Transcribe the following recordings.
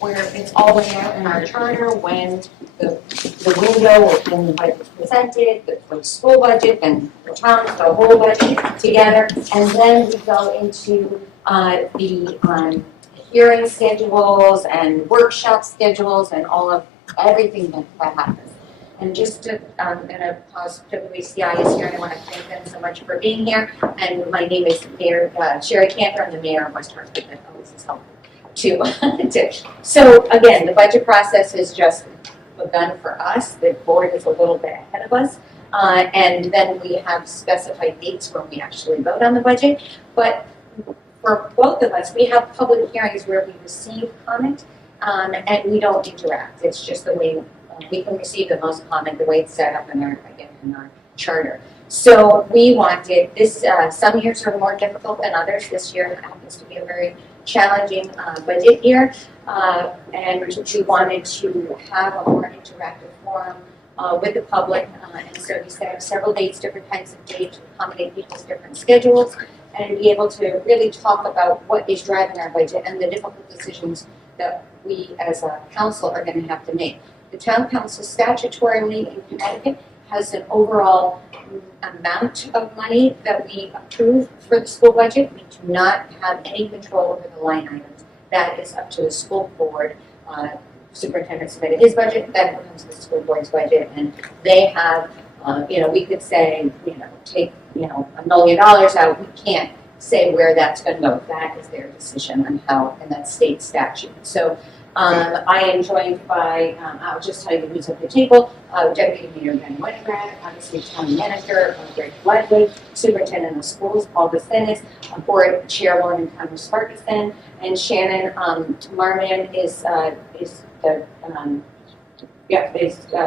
where it's all laid out in our charter when the window when the budget is presented, the school budget, and the town, the whole budget together, and then we go into the hearing schedules and workshop schedules and all of everything that happens. And just to, I'm going to pause. WACI is here, and I want to thank them so much for being here. And my name is Mayor Sherry Cantor. I'm the mayor of West Hartford. That always is helpful too. So again, the budget process has just begun for us. The board is a little bit ahead of us. And then we have specified dates when we actually vote on the budget. But for both of us, we have public hearings where we receive comment and we don't interact. It's just the way we can receive the most comment, the way it's set up in our charter. So we wanted this, some years are more difficult than others. This year happens to be a very challenging budget year. And we wanted to have a more interactive forum with the public. And so we set up several dates, different kinds of dates to accommodate people's different schedules and be able to really talk about what is driving our budget and the difficult decisions that we as a council are going to have to make. The town council statutorily in Connecticut has an overall amount of money that we approve for the school budget. We do not have any control over the line items. That is up to the school board. Superintendent submitted his budget, then it comes to the school board's budget, and they have, we could say, take, $1 million out. We can't say where that's going to go. That is their decision on how, and that's state statute. So I am joined by, I'll just tell you who's at the table, Deputy Mayor Ben Winograd, obviously Town Manager Greg Ledley, Superintendent of Schools Paul DeSantis, Board Chairwoman Thomas Ferguson, and Shannon Marman is the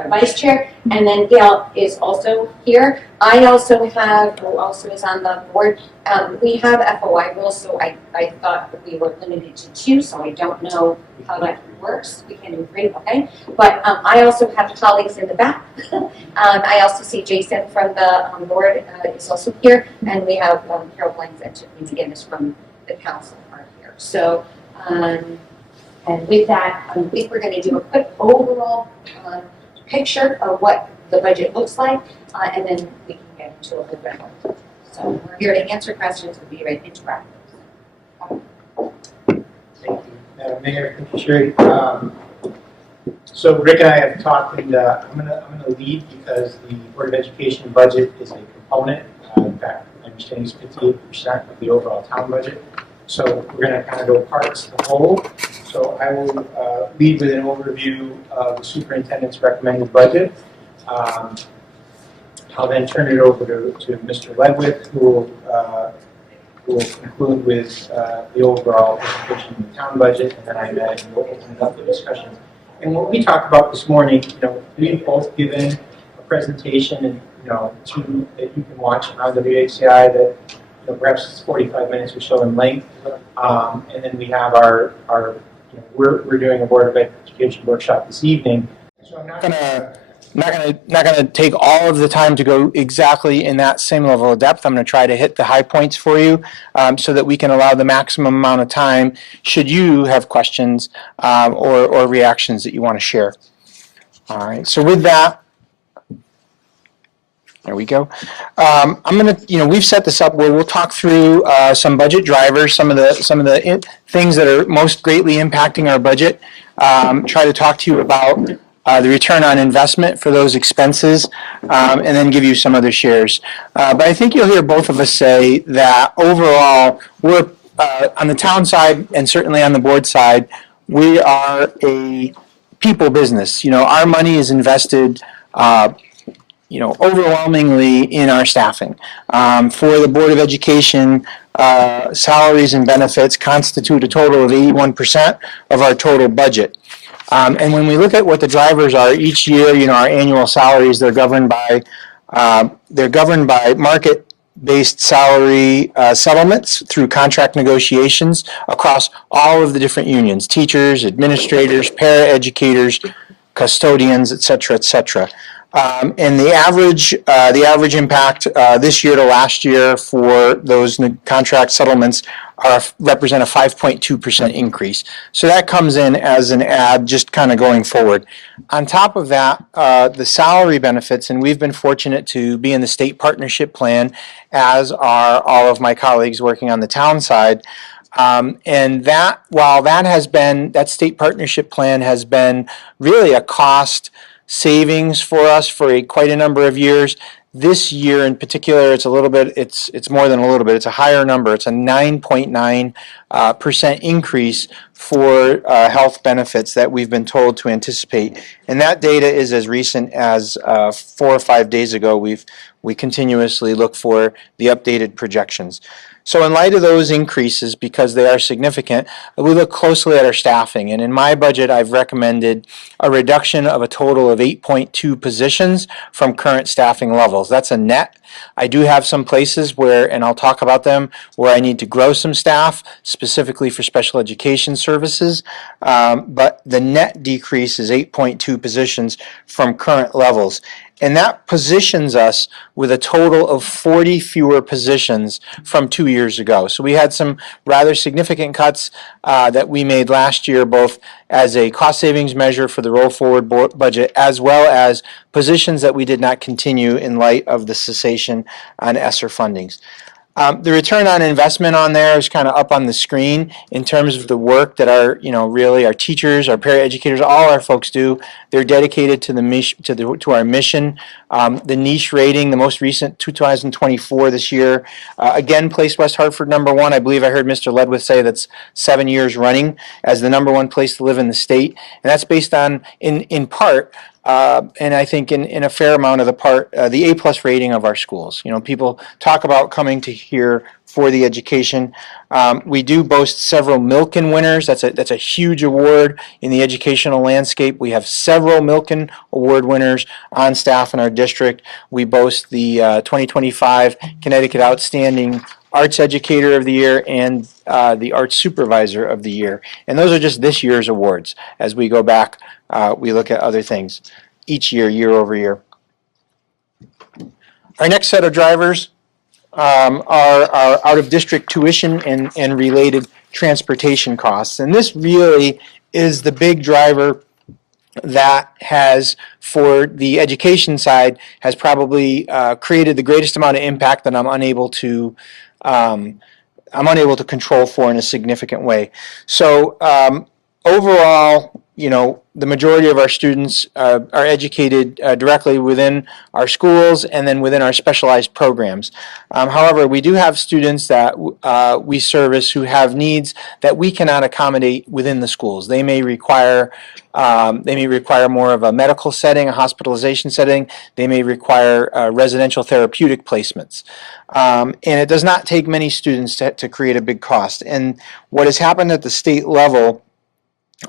Vice Chair, and then Gail is also here. I also have, who also is on the board, we have FOI rules, so I thought that we were limited to 2, so I don't know how that works. We can do 3, okay? But I also have colleagues in the back. I also see Jason from the board is also here, and we have Carol Blanks and Tiffany McGinnis from the council are here. So, and with that, I think we're going to do a quick overall picture of what the budget looks like, and then we can get into a little bit more. So we're here to answer questions and be right interactive. Thank you, Madam Mayor. Thank you, Sherry. So Rick and I have talked, and I'm gonna lead because the Board of Education budget is a component. In fact, my understanding is 58% of the overall town budget. So we're going to kind of go parts to whole. So I will lead with an overview of the superintendent's recommended budget. I'll then turn it over to Mr. Ledwith, who will conclude with the overall education in the town budget, and then I imagine we'll open it up for discussion. And what we talked about this morning, we've both given a presentation, and that you can watch on WHCI that perhaps it's 45 minutes or so in length, and then we have our we're doing a Board of Education workshop this evening. So I'm not gonna take all of the time to go exactly in that same level of depth. I'm gonna try to hit the high points for you, so that we can allow the maximum amount of time should you have questions or reactions that you want to share. All right. So with that. There we go. I'm gonna, we've set this up where we'll talk through some budget drivers, some of the things that are most greatly impacting our budget. Try to talk to you about the return on investment for those expenses, and then give you some other shares. But I think you'll hear both of us say that overall, we're on the town side and certainly on the board side, we are a people business. Our money is invested. Overwhelmingly in our staffing. For the Board of Education, salaries and benefits constitute a total of 81% of our total budget. And when we look at what the drivers are each year, our annual salaries, they're governed by market-based salary settlements through contract negotiations across all of the different unions: teachers, administrators, para-educators, custodians, et cetera, et cetera. And the average impact this year to last year for those contract settlements represent a 5.2% increase. So that comes in as an add, just kind of going forward. On top of that, the salary benefits, and we've been fortunate to be in the state partnership plan, as are all of my colleagues working on the town side. And that, while that state partnership plan has been really a cost savings for us for quite a number of years. This year in particular, it's more than a little bit. It's a higher number. It's a 9.9% increase for health benefits that we've been told to anticipate. And that data is as recent as 4 or 5 days ago. We continuously look for the updated projections. So in light of those increases, because they are significant, we look closely at our staffing. And in my budget, I've recommended a reduction of a total of 8.2 positions from current staffing levels. That's a net. I do have some places where, and I'll talk about them, where I need to grow some staff, specifically for special education services. But the net decrease is 8.2 positions from current levels. And that positions us with a total of 40 fewer positions from 2 years ago. So we had some rather significant cuts that we made last year, both as a cost savings measure for the roll forward budget, as well as positions that we did not continue in light of the cessation on ESSER fundings. The return on investment on there is kind of up on the screen in terms of the work that our teachers, our paraeducators, all our folks do. They're dedicated to to our mission. The niche rating, the most recent 2024 this year, again placed West Hartford #1. I believe I heard Mr. Ledwith say that's 7 years running as the #1 place to live in the state, and that's based on in part. And I think in a fair amount of the the A+ rating of our schools. People talk about coming to here for the education. We do boast several Milken winners. That's a huge award in the educational landscape. We have several Milken Award winners on staff in our district. We boast the 2025 Connecticut Outstanding Arts Educator of the Year and the Arts Supervisor of the Year. And those are just this year's awards. As we go back, we look at other things each year, year over year. Our next set of drivers are our out-of-district tuition and related transportation costs. And this really is the big driver that has, for the education side, has probably created the greatest amount of impact that I'm unable to control for in a significant way. So overall, the majority of our students are educated directly within our schools and then within our specialized programs. However, we do have students that we service who have needs that we cannot accommodate within the schools. They may require more of a medical setting, a hospitalization setting. They may require residential therapeutic placements. And it does not take many students to create a big cost. And what has happened at the state level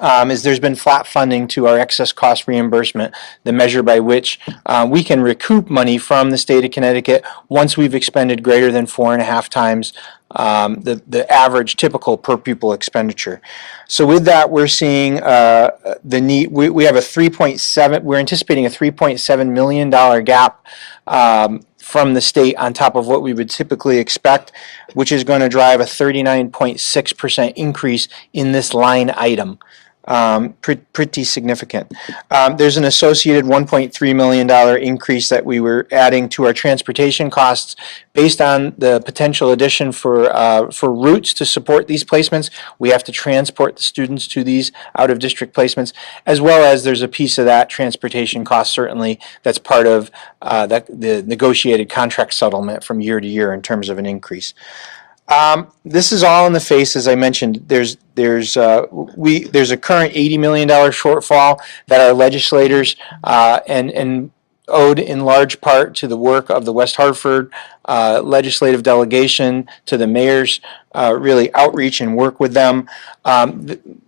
is there's been flat funding to our excess cost reimbursement, the measure by which we can recoup money from the state of Connecticut once we've expended greater than 4.5 times the average typical per pupil expenditure. So with that, we're seeing the need. We have we're anticipating a $3.7 million gap from the state on top of what we would typically expect, which is going to drive a 39.6% increase in this line item. Pretty significant. There's an associated $1.3 million increase that we were adding to our transportation costs based on the potential addition for routes to support these placements. We have to transport the students to these out-of-district placements, as well as there's a piece of that transportation cost certainly that's part of the negotiated contract settlement from year to year in terms of an increase. This is all in the face, as I mentioned. There's a current $80 million shortfall that our legislators and owed in large part to the work of the West Hartford legislative delegation, to the mayor's really outreach and work with them.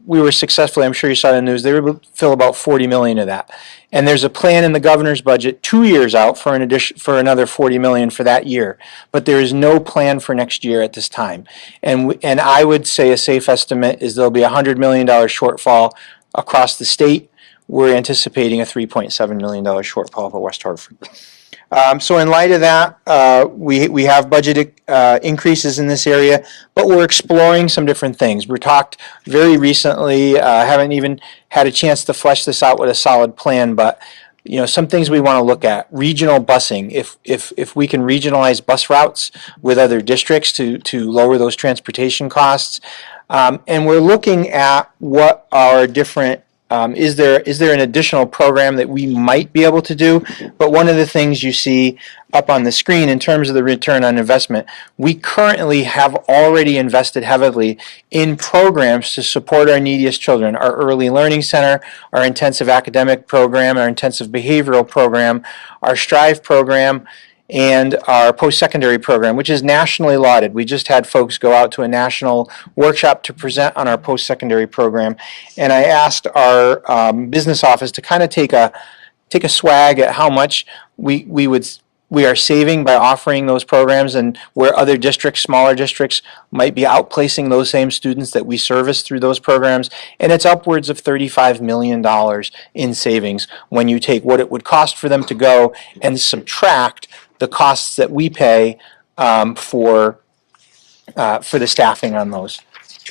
We were successfully, I'm sure you saw in the news, they were able to fill about 40 million of that. And there's a plan in the governor's budget 2 years out for another 40 million for that year. But there is no plan for next year at this time. And I would say a safe estimate is there'll be a $100 million shortfall across the state. We're anticipating a $3.7 million shortfall for West Hartford. So in light of that, we have budget increases in this area, but we're exploring some different things. We talked very recently, haven't even had a chance to flesh this out with a solid plan, but some things we want to look at. Regional busing. If we can regionalize bus routes with other districts to lower those transportation costs. And we're looking at what our different is there an additional program that we might be able to do? But one of the things you see up on the screen in terms of the return on investment, we currently have already invested heavily in programs to support our neediest children. Our Early Learning Center, our intensive academic program, our intensive behavioral program, our Strive program, and our post-secondary program, which is nationally lauded. We just had folks go out to a national workshop to present on our post-secondary program, and I asked our business office to kind of take a swag at how much we are saving by offering those programs, and where other districts, smaller districts, might be outplacing those same students that we service through those programs. And it's upwards of $35 million in savings when you take what it would cost for them to go and subtract the costs that we pay for the staffing on those.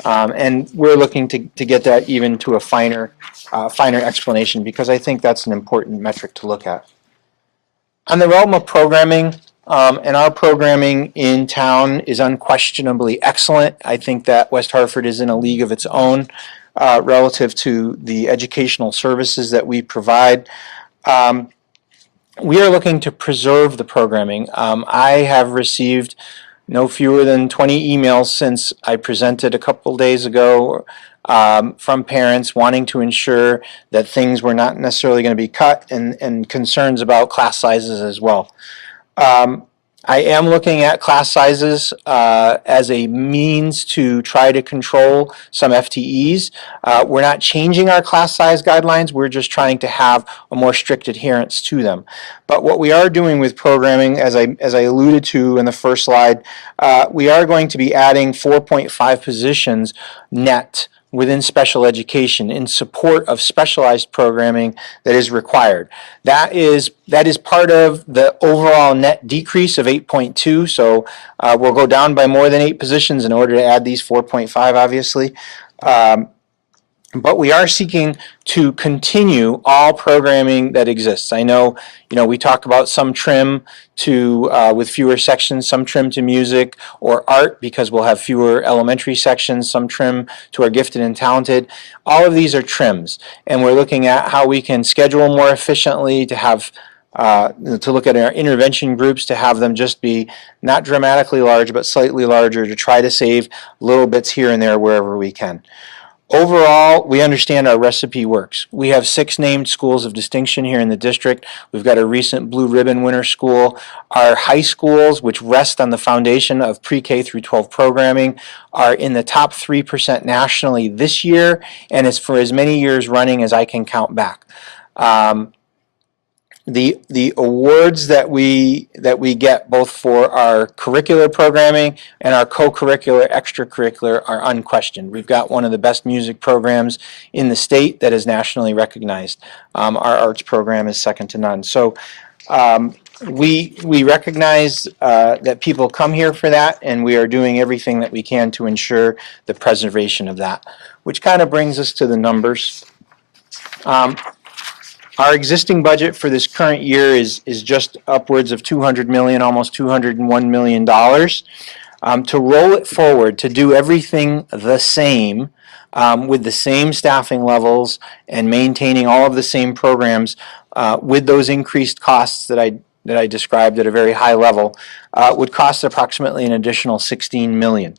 And we're looking to get that even to a finer explanation, because I think that's an important metric to look at. On the realm of programming, and our programming in town is unquestionably excellent. I think that West Hartford is in a league of its own relative to the educational services that we provide. We are looking to preserve the programming. I have received no fewer than 20 emails since I presented a couple days ago from parents wanting to ensure that things were not necessarily going to be cut, and concerns about class sizes as well. I am looking at class sizes as a means to try to control some FTEs. We're not changing our class size guidelines. We're just trying to have a more strict adherence to them. But what we are doing with programming, as I alluded to in the first slide, we are going to be adding 4.5 positions net within special education in support of specialized programming that is required. That is part of the overall net decrease of 8.2. So we'll go down by more than 8 positions in order to add these 4.5, obviously. But we are seeking to continue all programming that exists. I know, we talk about some trim to with fewer sections, some trim to music or art because we'll have fewer elementary sections, some trim to our gifted and talented. All of these are trims, and we're looking at how we can schedule more efficiently to have to look at our intervention groups, to have them just be not dramatically large but slightly larger, to try to save little bits here and there wherever we can. Overall, we understand our recipe works. We have 6 named schools of distinction here in the district. We've got a recent Blue Ribbon winner school. Our high schools, which rest on the foundation of pre-K through 12 programming, are in the top 3% nationally this year, and it's for as many years running as I can count back. The awards that we get both for our curricular programming and our co-curricular extracurricular are unquestioned. We've got one of the best music programs in the state that is nationally recognized. Our arts program is second to none. So we recognize that people come here for that, and we are doing everything that we can to ensure the preservation of that, which kind of brings us to the numbers. Our existing budget for this current year is just upwards of $200 million, almost $201 million. To roll it forward, to do everything the same with the same staffing levels and maintaining all of the same programs with those increased costs that I described at a very high level would cost approximately an additional $16 million.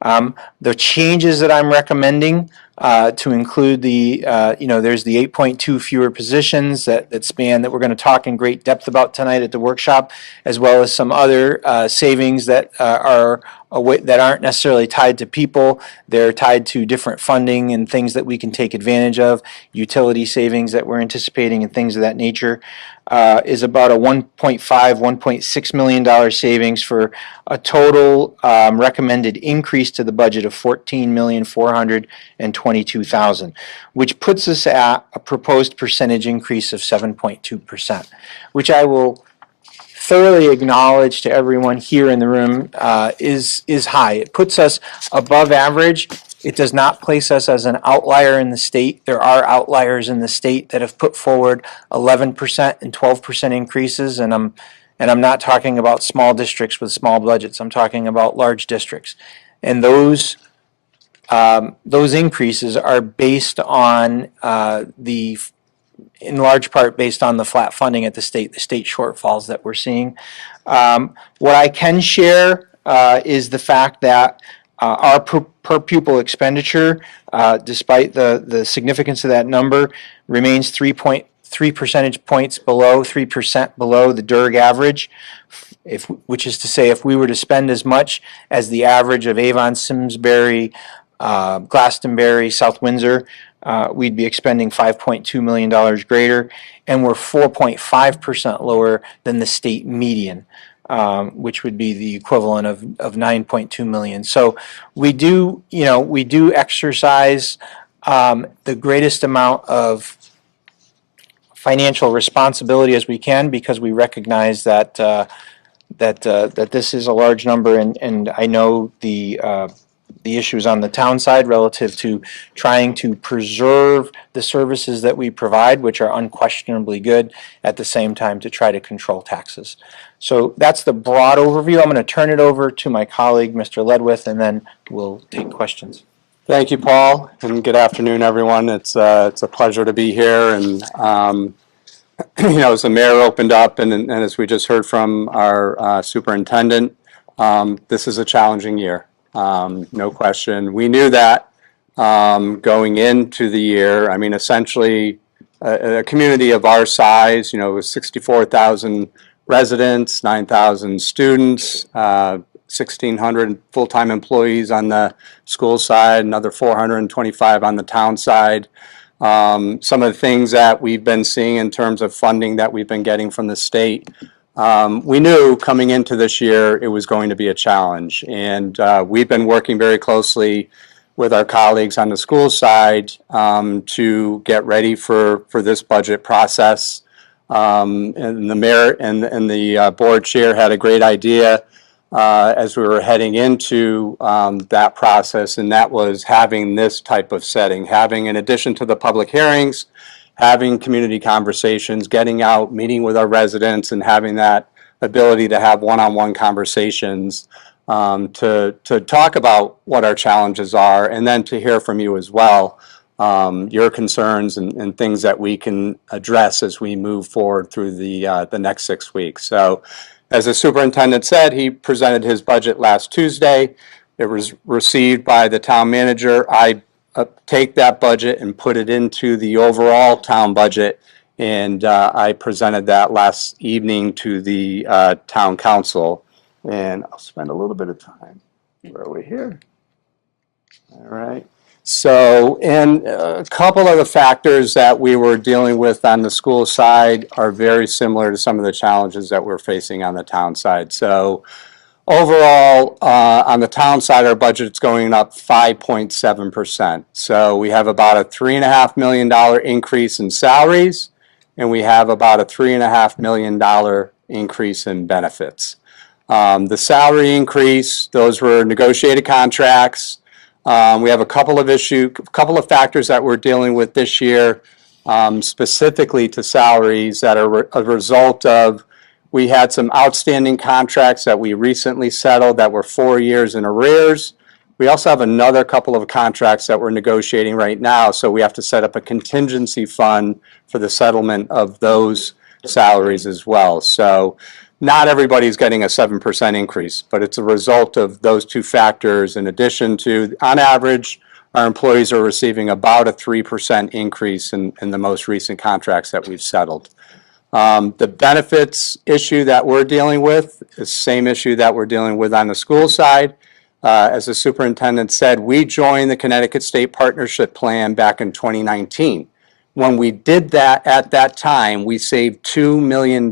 The changes that I'm recommending to include the, there's the 8.2 fewer positions that span, that we're going to talk in great depth about tonight at the workshop, as well as some other savings that that aren't necessarily tied to people. They're tied to different funding and things that we can take advantage of, utility savings that we're anticipating and things of that nature. Is about a $1.6 million savings for a total recommended increase to the budget of $14,422,000, which puts us at a proposed percentage increase of 7.2%, which I will thoroughly acknowledge to everyone here in the room is high. It puts us above average. It does not place us as an outlier in the state. There are outliers in the state that have put forward 11% and 12% increases, and I'm not talking about small districts with small budgets. I'm talking about large districts, and those increases are based on in large part based on the flat funding at the state shortfalls that we're seeing. What I can share is the fact that our per pupil expenditure, despite the significance of that number, remains 3.3 percentage points below, 3% below the DERG average. Which is to say, if we were to spend as much as the average of Avon, Simsbury, Glastonbury, South Windsor, we'd be expending $5.2 million greater, and we're 4.5% lower than the state median, which would be the equivalent of $9.2 million. So we do exercise the greatest amount of financial responsibility as we can, because we recognize that that this is a large number, and I know the issues on the town side relative to trying to preserve the services that we provide, which are unquestionably good, at the same time to try to control taxes. So that's the broad overview. I'm going to turn it over to my colleague, Mr. Ledwith, and then we'll take questions. Thank you, Paul, and good afternoon, everyone. It's a pleasure to be here, and as the mayor opened up, and as we just heard from our superintendent, this is a challenging year. No question. We knew that going into the year. I mean, essentially, a community of our size, with 64,000 residents, 9,000 students, 1,600 full-time employees on the school side, another 425 on the town side. Some of the things that we've been seeing in terms of funding that we've been getting from the state, we knew coming into this year it was going to be a challenge, and we've been working very closely with our colleagues on the school side to get ready for this budget process. And the mayor and the board chair had a great idea as we were heading into that process, and that was having this type of setting, having, in addition to the public hearings, having community conversations, getting out, meeting with our residents, and having that ability to have one-on-one conversations to talk about what our challenges are, and then to hear from you as well, your concerns and things that we can address as we move forward through the next 6 weeks. So, as the superintendent said, he presented his budget last Tuesday. It was received by the town manager. I take that budget and put it into the overall town budget, and I presented that last evening to the town council. And I'll spend a little bit of time. Where are we here? All right. So, and a couple of the factors that we were dealing with on the school side are very similar to some of the challenges that we're facing on the town side. So, overall, on the town side, our budget's going up 5.7%. So, we have about a $3.5 million increase in salaries, and we have about a $3.5 million increase in benefits. The salary increase, those were negotiated contracts. We have a couple of factors that we're dealing with this year, specifically to salaries, that are a result of, we had some outstanding contracts that we recently settled that were 4 years in arrears. We also have another couple of contracts that we're negotiating right now, so we have to set up a contingency fund for the settlement of those salaries as well. So not everybody's getting a 7% increase, but it's a result of those two factors, in addition to, on average, our employees are receiving about a 3% increase in the most recent contracts that we've settled. The benefits issue that we're dealing with is the same issue that we're dealing with on the school side. As the superintendent said, we joined the Connecticut State Partnership Plan back in 2019. When we did that, at that time, we saved $2 million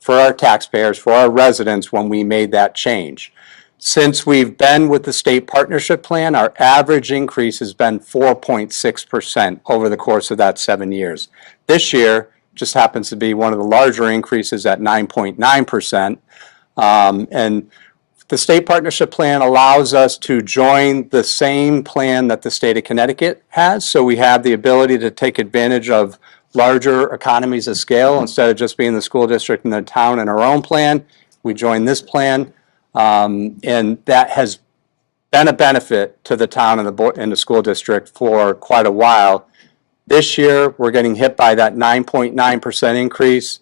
for our taxpayers, for our residents, when we made that change. Since we've been with the state partnership plan, our average increase has been 4.6% over the course of that 7 years. This year, just happens to be one of the larger increases at 9.9%. And the state partnership plan allows us to join the same plan that the state of Connecticut has. So we have the ability to take advantage of larger economies of scale. Instead of just being the school district and the town in our own plan, we join this plan. And that has been a benefit to the town and the school district for quite a while. This year, we're getting hit by that 9.9% increase.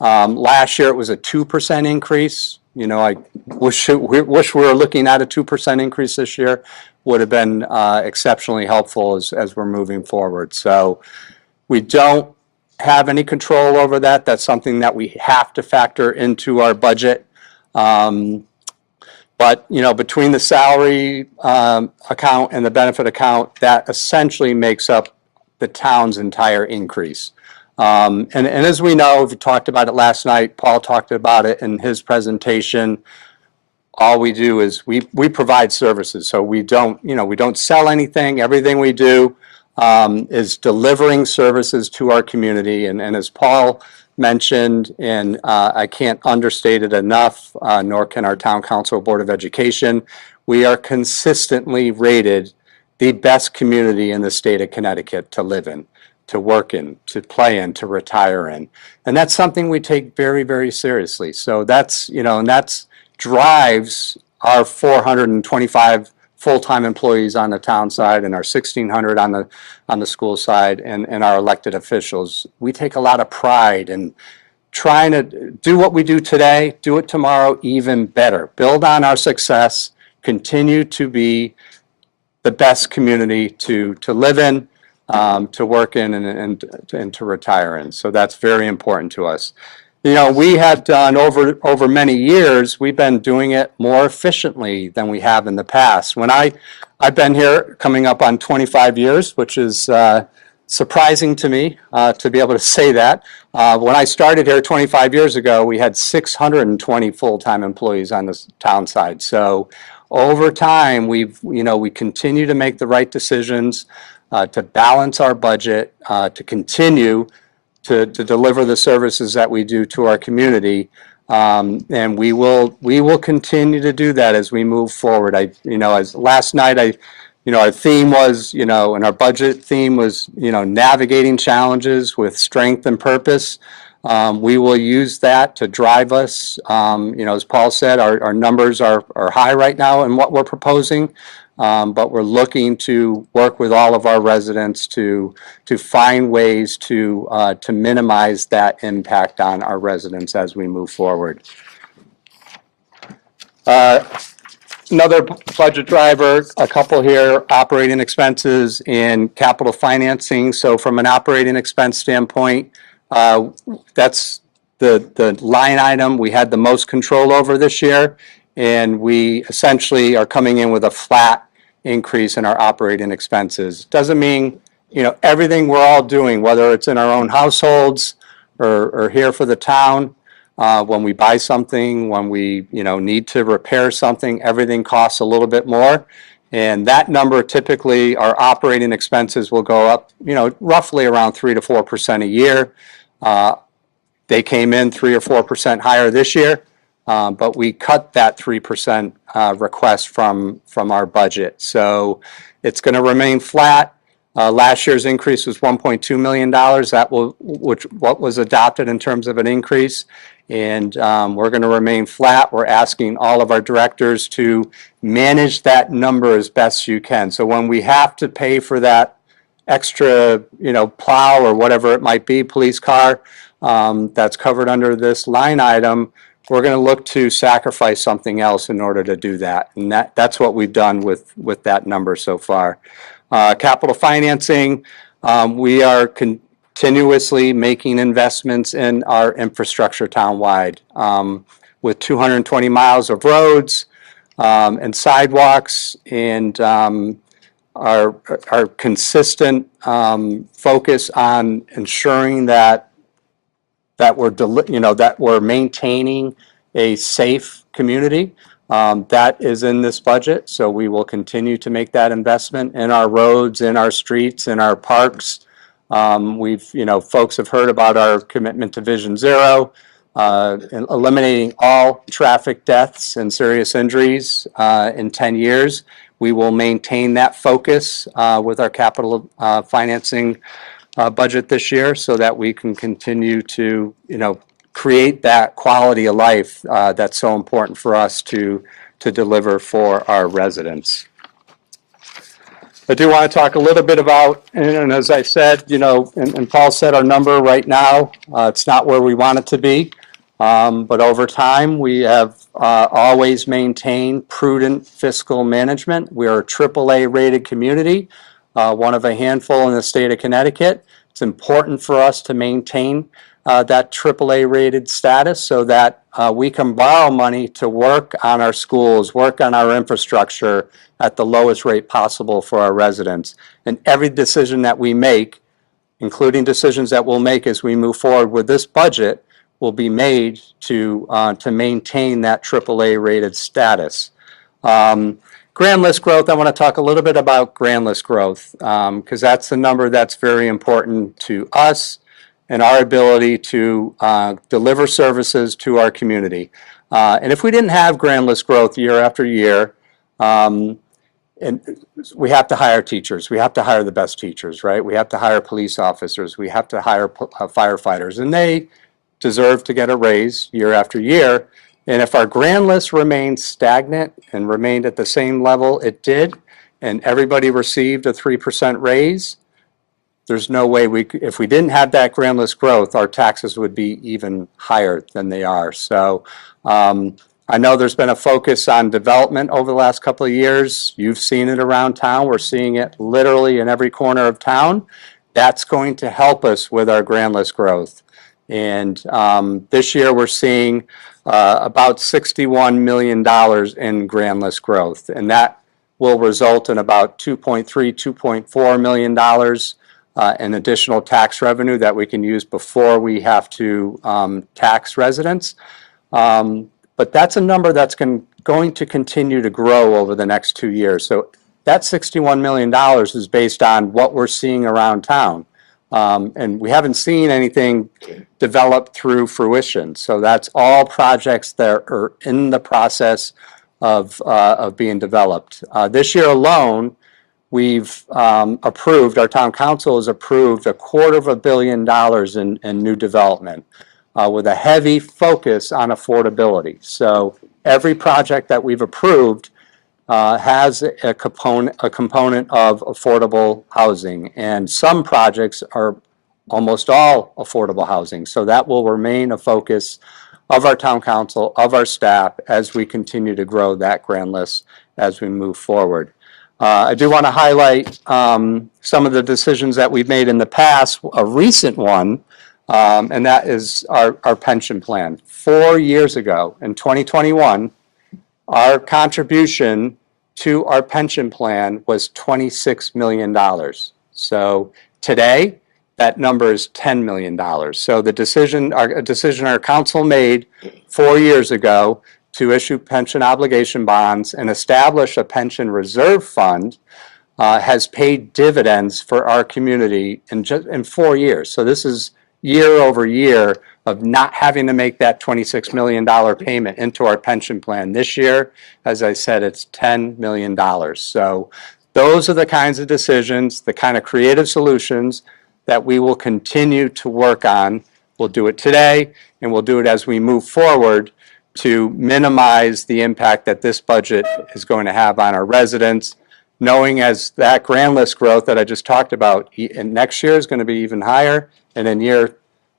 Last year, it was a 2% increase. You know, I wish we were looking at a 2% increase this year. Would have been exceptionally helpful as we're moving forward. So we don't have any control over that. That's something that we have to factor into our budget. But, you know, between the salary account and the benefit account, that essentially makes up the town's entire increase. And as we know, we talked about it last night, Paul talked about it in his presentation, all we do is we provide services. So we don't, you know, we don't sell anything. Everything we do is delivering services to our community. And as Paul mentioned, and I can't understate it enough, nor can our Town Council or Board of Education, we are consistently rated the best community in the state of Connecticut to live in, to work in, to play in, to retire in. And that's something we take very, very seriously. So that's, you know, and that's drives our 425 full-time employees on the town side and our 1,600 on the school side and our elected officials. We take a lot of pride in trying to do what we do today, do it tomorrow even better, build on our success, continue to be the best community to live in, to work in, and to retire in. So that's very important to us. You know, we have done over many years, we've been doing it more efficiently than we have in the past. When I've been here coming up on 25 years, which is surprising to me to be able to say that. When I started here 25 years ago, we had 620 full-time employees on the town side. So over time, we continue to make the right decisions to balance our budget, to continue to deliver the services that we do to our community, and we will continue to do that as we move forward. As last night, our theme was, and our budget theme was, navigating challenges with strength and purpose. We will use that to drive us. As Paul said, our numbers are high right now in what we're proposing. But we're looking to work with all of our residents to find ways to minimize that impact on our residents as we move forward. Another budget driver, a couple here, operating expenses and capital financing. So from an operating expense standpoint, that's the line item we had the most control over this year. And we essentially are coming in with a flat increase in our operating expenses. Doesn't mean, everything we're all doing, whether it's in our own households or here for the town, when we buy something, when we, need to repair something, everything costs a little bit more. And that number, typically, our operating expenses will go up, roughly around 3 to 4% a year. They came in 3 or 4% higher this year. But we cut that 3% request from our budget. So it's going to remain flat. Last year's increase was $1.2 million. What was adopted in terms of an increase. And we're going to remain flat. We're asking all of our directors to manage that number as best you can. So when we have to pay for that extra, plow or whatever it might be, police car, that's covered under this line item, we're going to look to sacrifice something else in order to do that. And that's what we've done with that number so far. Capital financing, we are continuously making investments in our infrastructure townwide with 220 miles of roads and sidewalks, and our consistent focus on ensuring that we're maintaining a safe community. That is in this budget, so we will continue to make that investment in our roads, in our streets, in our parks, Folks have heard about our commitment to Vision Zero, eliminating all traffic deaths and serious injuries in 10 years. We will maintain that focus with our capital financing budget this year so that we can continue to, create that quality of life that's so important for us to deliver for our residents. I do want to talk a little bit about, and as I said, and Paul said, our number right now, it's not where we want it to be. But over time, we have always maintained prudent fiscal management. We are a AAA rated community, one of a handful in the state of Connecticut. It's important for us to maintain that AAA rated status so that we can borrow money to work on our schools, work on our infrastructure at the lowest rate possible for our residents. And every decision that we make, including decisions that we'll make as we move forward with this budget, will be made to maintain that AAA rated status. Grand list growth, I want to talk a little bit about grand list growth because that's the number that's very important to us and our ability to deliver services to our community. And if we didn't have grand list growth year after year, and we have to hire teachers. We have to hire the best teachers, right? We have to hire police officers. We have to hire firefighters, and they deserve to get a raise year after year. And if our grand list remained stagnant and remained at the same level it did, and everybody received a 3% raise, there's no way if we didn't have that grand list growth, our taxes would be even higher than they are. So I know there's been a focus on development over the last couple of years. You've seen it around town. We're seeing it literally in every corner of town. That's going to help us with our grand list growth. And this year we're seeing about $61 million in grand list growth. And that will result in about $2.4 million in additional tax revenue that we can use before we have to tax residents. But that's a number that's going to continue to grow over the next 2 years. So that $61 million is based on what we're seeing around town. And we haven't seen anything develop through fruition. So that's all projects that are in the process of being developed. This year alone, we've approved, our town council has approved $250 million in new development. With a heavy focus on affordability. So every project that we've approved has a component of affordable housing, and some projects are almost all affordable housing. So that will remain a focus of our town council, of our staff, as we continue to grow that grand list as we move forward. I do want to highlight some of the decisions that we've made in the past. A recent one, and that is our pension plan. 4 years ago, in 2021, our contribution to our pension plan was $26 million. So today, that number is $10 million. So a decision our council made 4 years ago to issue pension obligation bonds and establish a pension reserve fund has paid dividends for our community in 4 years. So this is year over year of not having to make that $26 million payment into our pension plan. This year, as I said, it's $10 million. So those are the kinds of decisions, the kind of creative solutions that we will continue to work on. We'll do it today, and we'll do it as we move forward to minimize the impact that this budget is going to have on our residents, knowing as that grand list growth that I just talked about, and next year is going to be even higher, and in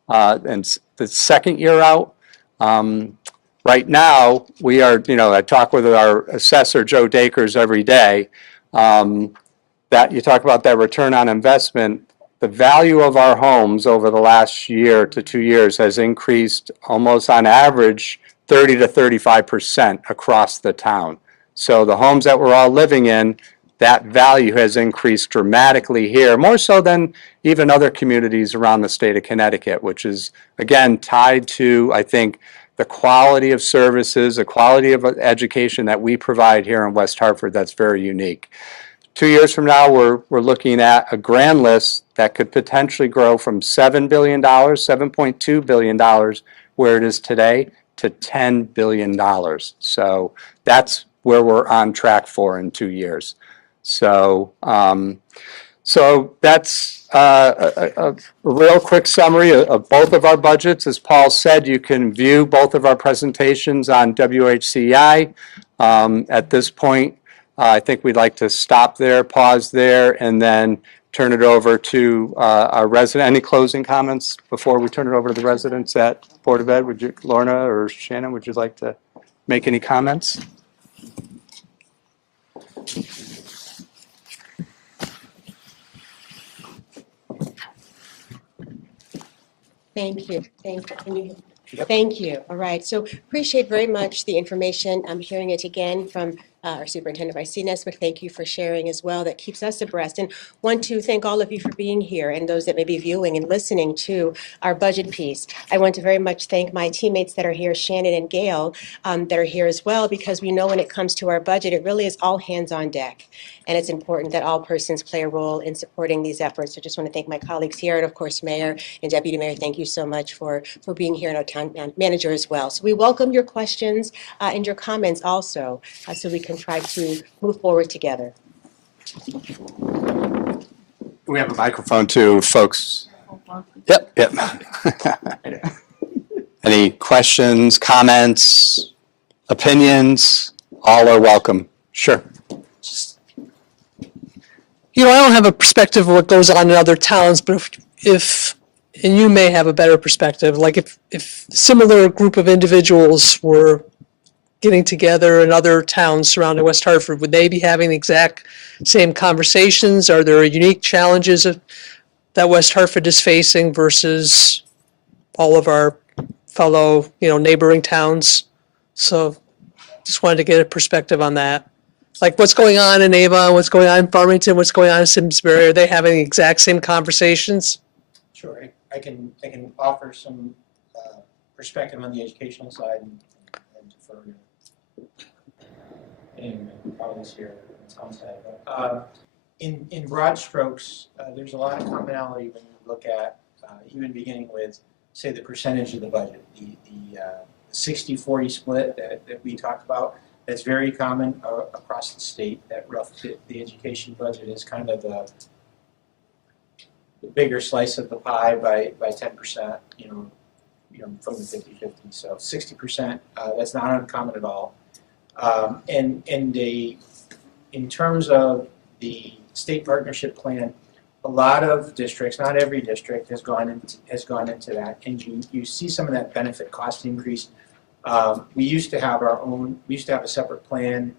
and the second year out, right now, we are, I talk with our assessor, Joe Dakers, every day, that you talk about that return on investment. The value of our homes over the last year to 2 years has increased almost on average 30 to 35% across the town. So the homes that we're all living in, that value has increased dramatically here, more so than even other communities around the state of Connecticut, which is, again, tied to, I think, the quality of services, the quality of education that we provide here in West Hartford that's very unique. 2 years from now, we're looking at a grand list that could potentially grow from $7 billion, $7.2 billion, where it is today, to $10 billion. So that's where we're on track for in 2 years. So, so that's a real quick summary of both of our budgets. As Paul said, you can view both of our presentations on WHCI. At this point, I think we'd like to stop there, pause there, and then turn it over to our resident. Any closing comments before we turn it over to the residents at Board of Ed? Would you, Lorna or Shannon, would you like to make any comments? Thank you. Thank you. All right. So appreciate very much the information. I'm hearing it again from our Superintendent Vice Nesbitt. Thank you for sharing as well. That keeps us abreast. And want to thank all of you for being here and those that may be viewing and listening to our budget piece. I want to very much thank my teammates that are here, Shannon and Gail, that are here as well, because we know when it comes to our budget, it really is all hands on deck. And it's important that all persons play a role in supporting these efforts. So just want to thank my colleagues here, and of course, Mayor and Deputy Mayor, thank you so much for being here, and our town manager as well. So we welcome your questions and your comments also, so we can try to move forward together. We have a microphone too, folks. Yep. Any questions, comments, opinions? All are welcome. Sure. I don't have a perspective of what goes on in other towns, but if and you may have a better perspective, like if similar group of individuals were getting together in other towns surrounding West Hartford, would they be having the exact same conversations? Are there unique challenges that West Hartford is facing versus all of our fellow, neighboring towns? So just wanted to get a perspective on that. Like what's going on in Avon, what's going on in Farmington, what's going on in Simsbury, are they having the exact same conversations? Sure, I can offer some perspective on the educational side and defer to any of my colleagues here on Tom's side. But in broad strokes, there's a lot of commonality when you look at even beginning with, say, the percentage of the budget, the 60-40 split that we talked about. That's very common across the state. That the education budget is kind of the bigger slice of the pie by 10%. From the 50-50. So 60%. That's not uncommon at all. And in terms of the state partnership plan, a lot of districts, not every district, has gone into that, and you see some of that benefit cost increase. We used to have a separate plan,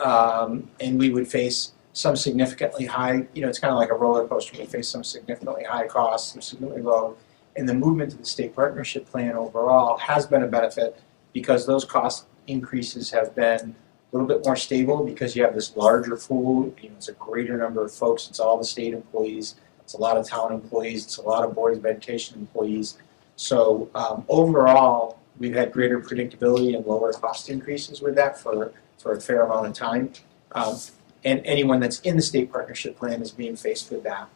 and we would face some significantly high, it's kind of like a roller coaster. We face some significantly high costs, some significantly low. And the movement to the state partnership plan overall has been a benefit because those cost increases have been a little bit more stable because you have this larger pool, it's a greater number of folks, it's all the state employees, it's a lot of town employees, it's a lot of boards of education employees. So overall, we've had greater predictability and lower cost increases with that for a fair amount of time. And anyone that's in the state partnership plan is being faced with that.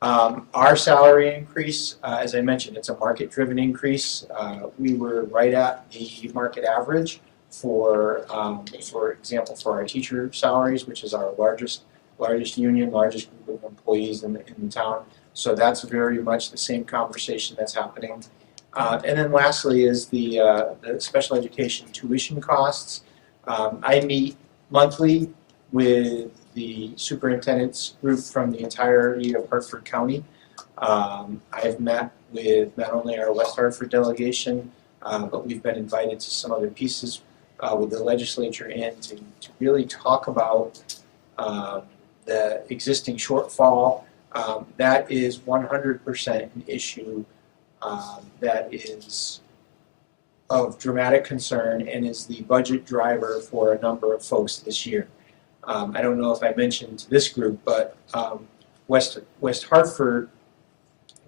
Our salary increase, as I mentioned, it's a market-driven increase. We were right at the market average for example, for our teacher salaries, which is our largest union, largest group of employees in the town. So that's very much the same conversation that's happening. And then lastly is the special education tuition costs. I meet monthly with the superintendent's group from the entirety of Hartford County. I've met with not only our West Hartford delegation, but we've been invited to some other pieces with the legislature to really talk about the existing shortfall. That is 100% an issue that is of dramatic concern and is the budget driver for a number of folks this year. I don't know if I mentioned to this group, but West Hartford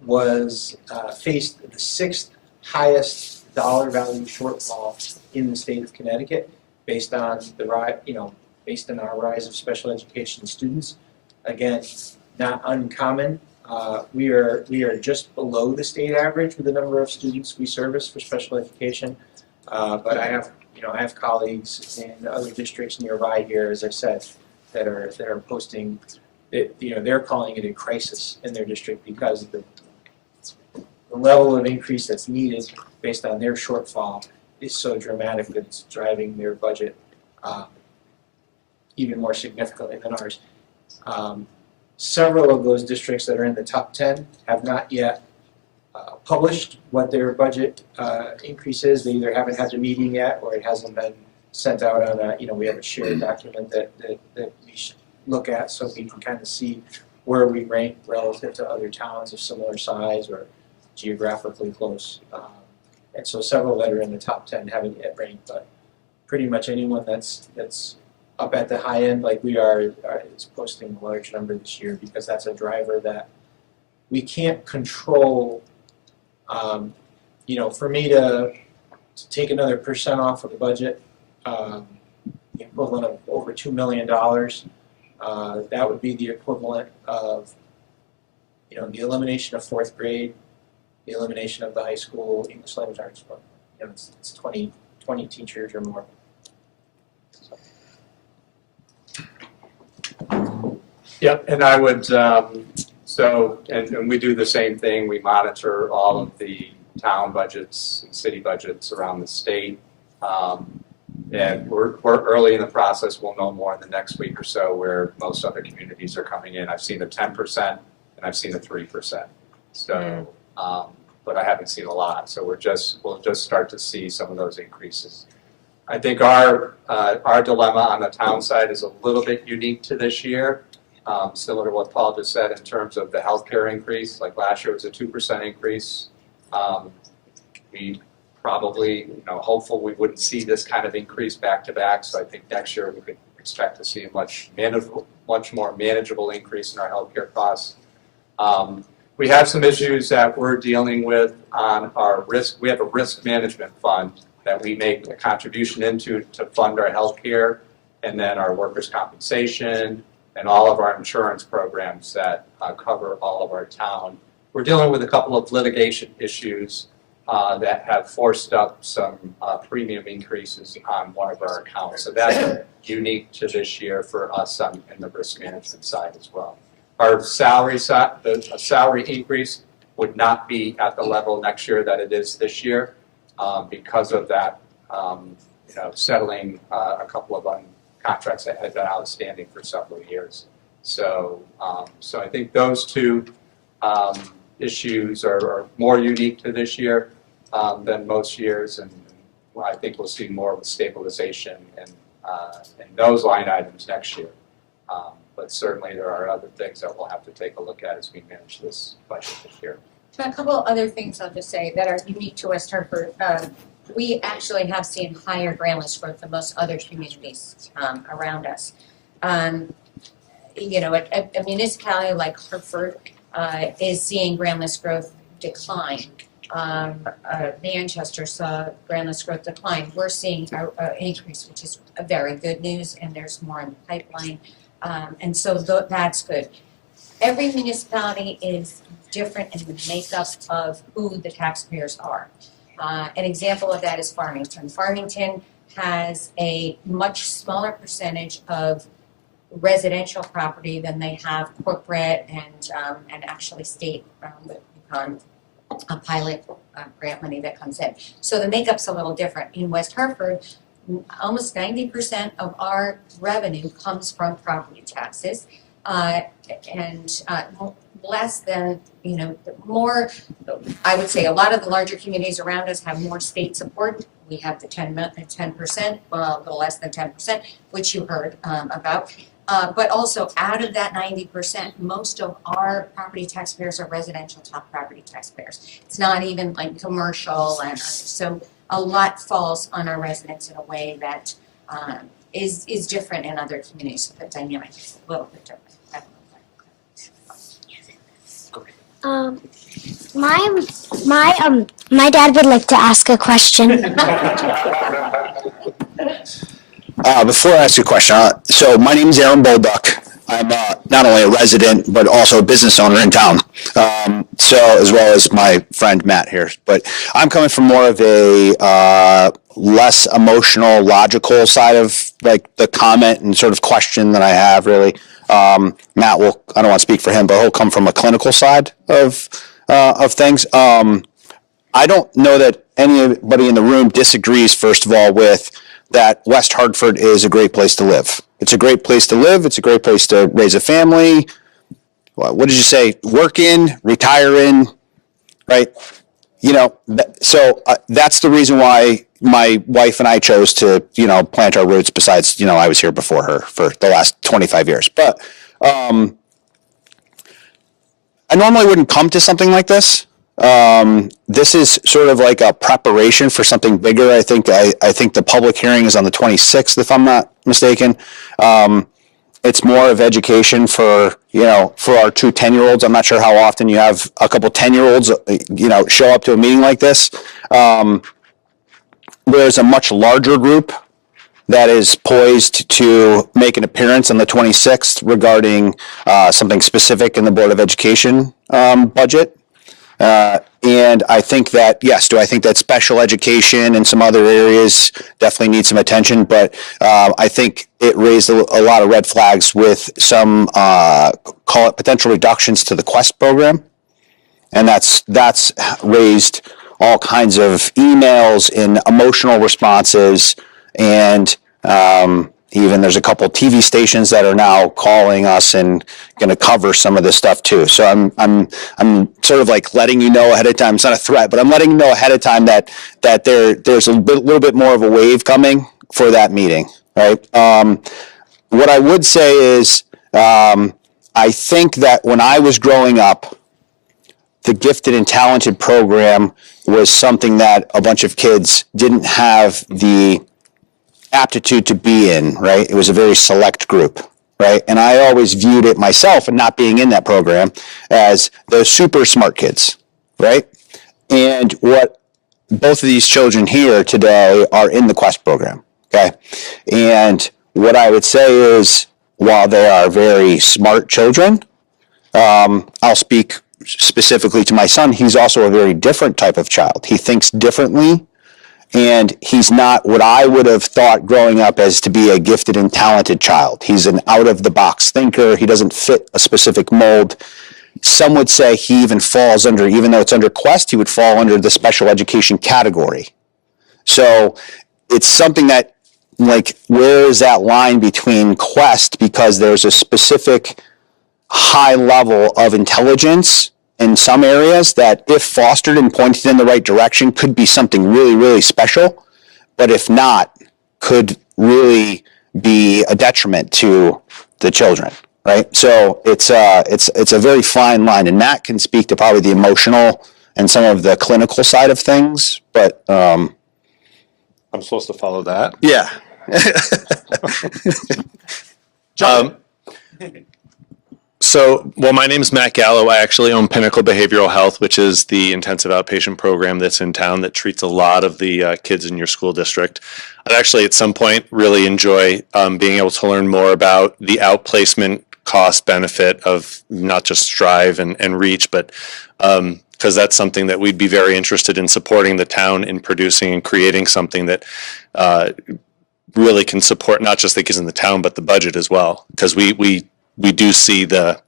was faced the 6th highest dollar value shortfall in the state of Connecticut, based on the based on our rise of special education students. Again, not uncommon. We are just below the state average with the number of students we service for special education. But I have colleagues in other districts nearby here, as I said, that are posting. They're calling it a crisis in their district because the level of increase that's needed based on their shortfall is so dramatic that it's driving their budget even more significantly than ours. Several of those districts that are in the top 10 have not yet published what their budget increase is. They either haven't had the meeting yet, or it hasn't been sent out on a, we have a shared document that we should look at so we can kind of see where we rank relative to other towns of similar size or geographically close. And so several that are in the top 10 haven't yet ranked, but pretty much anyone that's up at the high end like we are is posting a large number this year, because that's a driver that we can't control. For me to take another % off of the budget, the equivalent of over $2 million, that would be the equivalent of, the elimination of 4th grade, the elimination of the high school English language arts program. It's 20 teachers or more. Yep, and I would, and we do the same thing. We monitor all of the town budgets and city budgets around the state. And we're early in the process. We'll know more in the next week or so where most other communities are coming in. I've seen a 10% and I've seen a 3%. So, but I haven't seen a lot. So we'll just start to see some of those increases. I think our dilemma on the town side is a little bit unique to this year, similar to what Paul just said in terms of the healthcare increase. Like last year was a 2% increase. We probably, hopeful we wouldn't see this kind of increase back to back. So I think next year we could expect to see a much more manageable increase in our healthcare costs. We have some issues that we're dealing with on our risk. We have a risk management fund that we make a contribution into to fund our healthcare, and then our workers' compensation and all of our insurance programs that cover all of our town. We're dealing with a couple of litigation issues that have forced up some premium increases on one of our accounts. So that's unique to this year for us in the risk management side as well. Our salary increase would not be at the level next year that it is this year because of that, settling a couple of contracts that had been outstanding for several years. So I think those two issues are more unique to this year than most years, and I think we'll see more of a stabilization in those line items next year. But certainly there are other things that we'll have to take a look at as we manage this budget this year. So a couple other things I'll just say that are unique to West Hartford. We actually have seen higher grand list growth than most other communities around us. A municipality like Hartford is seeing grand list growth decline. Manchester saw grand list growth decline. We're seeing an increase, which is a very good news, and there's more in the pipeline. And so that's good. Every municipality is different in the makeup of who the taxpayers are. An example of that is Farmington. Farmington has a much smaller percentage of residential property than they have corporate and actually state with a pilot grant money that comes in. So the makeup's a little different. In West Hartford, almost 90% of our revenue comes from property taxes, and less than, more, I would say a lot of the larger communities around us have more state support. We have the 10%, well, a little less than 10%, which you heard about. But also out of that 90%, most of our property taxpayers are residential top property taxpayers. It's not even like commercial, and so a lot falls on our residents in a way that is different in other communities. The dynamic is a little bit different. My dad would like to ask a question. Before I ask you a question, so my name is Aaron Bolduck. I'm not only a resident, but also a business owner in town. So, as well as my friend Matt here. But I'm coming from more of a less emotional, logical side of like the comment and sort of question that I have really. Matt will, I don't want to speak for him, but he'll come from a clinical side of things. I don't know that anybody in the room disagrees, first of all, with that West Hartford is a great place to live. It's a great place to live. It's a great place to raise a family. What did you say? Work in, retire in, right? You know, so that's the reason why my wife and I chose to, you know, plant our roots. Besides, you know, I was here before her for the last 25 years. But I normally wouldn't come to something like this. This is sort of like a preparation for something bigger. I think the public hearing is on the 26th, if I'm not mistaken. It's more of education for, you know, for our two 10-year-olds. I'm not sure how often you have a couple 10-year-olds, you know, show up to a meeting like this. There's a much larger group that is poised to make an appearance on the 26th regarding something specific in the Board of Education budget. And I think that, yes, do I think that special education and some other areas definitely need some attention, but I think it raised a lot of red flags with some, call it potential reductions to the Quest program. And that's raised all kinds of emails and emotional responses. And even there's a couple TV stations that are now calling us and going to cover some of this stuff too. So I'm sort of like letting you know ahead of time. It's not a threat, but I'm letting you know ahead of time that there's a little bit more of a wave coming for that meeting, right? What I would say is I think that when I was growing up, the gifted and talented program was something that a bunch of kids didn't have the aptitude to be in, right? It was a very select group, right? And I always viewed it myself, and not being in that program, as the super smart kids, right? And what both of these children here today are in the Quest program, okay? And what I would say is, while they are very smart children, I'll speak specifically to my son. He's also a very different type of child. He thinks differently. And he's not what I would have thought growing up as to be a gifted and talented child. He's an out-of-the-box thinker. He doesn't fit a specific mold. Some would say he even falls under, even though it's under Quest, he would fall under the special education category. So it's something that, like, where is that line between Quest, because there's a specific high level of intelligence in some areas that, if fostered and pointed in the right direction, could be something really, really special, but if not, could really be a detriment to the children, right? So it's a very fine line, and Matt can speak to probably the emotional and some of the clinical side of things, but I'm supposed to follow that. yeah. So, well, my name is Matt Gallo. I actually own Pinnacle Behavioral Health, which is the intensive outpatient program that's in town that treats a lot of the kids in your school district. I'd actually, at some point, really enjoy being able to learn more about the outplacement cost benefit of not just Strive and Reach, but because that's something that we'd be very interested in supporting the town in producing and creating something that really can support not just the kids in the town, but the budget as well, because we do see the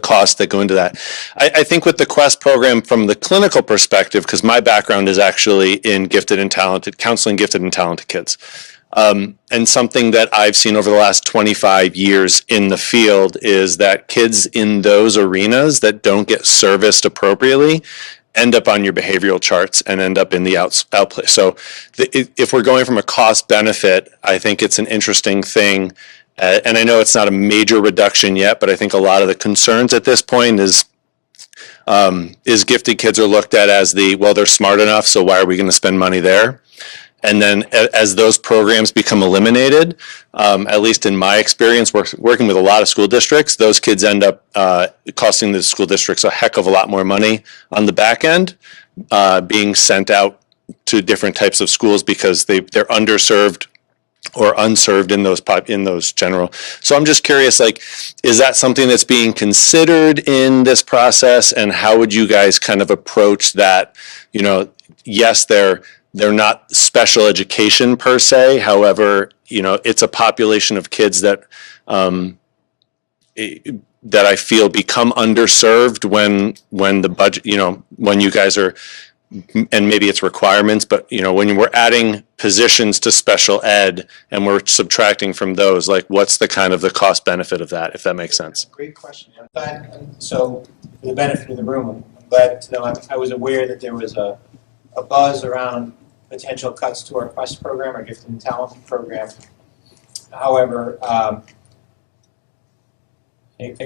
costs that go into that. I think with the Quest program from the clinical perspective, because my background is actually in gifted and talented, counseling gifted and talented kids. And something that I've seen over the last 25 years in the field is that kids in those arenas that don't get serviced appropriately end up on your behavioral charts and end up in the outplay. So if we're going from a cost benefit, I think it's an interesting thing. And I know it's not a major reduction yet, but I think a lot of the concerns at this point is gifted kids are looked at as well, they're smart enough, so why are we going to spend money there? And then as those programs become eliminated, at least in my experience working with a lot of school districts, those kids end up costing the school districts a heck of a lot more money on the back end, being sent out to different types of schools because they're underserved or unserved in those general. So I'm just curious, like, is that something that's being considered in this process, and how would you guys kind of approach that? You know, yes, they're not special education per se. However, you know, it's a population of kids that that I feel become underserved when the budget, you know, when you guys are, and maybe it's requirements, but you know, when we're adding positions to special ed and we're subtracting from those, like what's the kind of the cost benefit of that, if that makes sense? Great question. I'm glad, so for the benefit of the room, I'm glad to know I was aware that there was a buzz around potential cuts to our Quest program, our Gifted and Talented program. However, I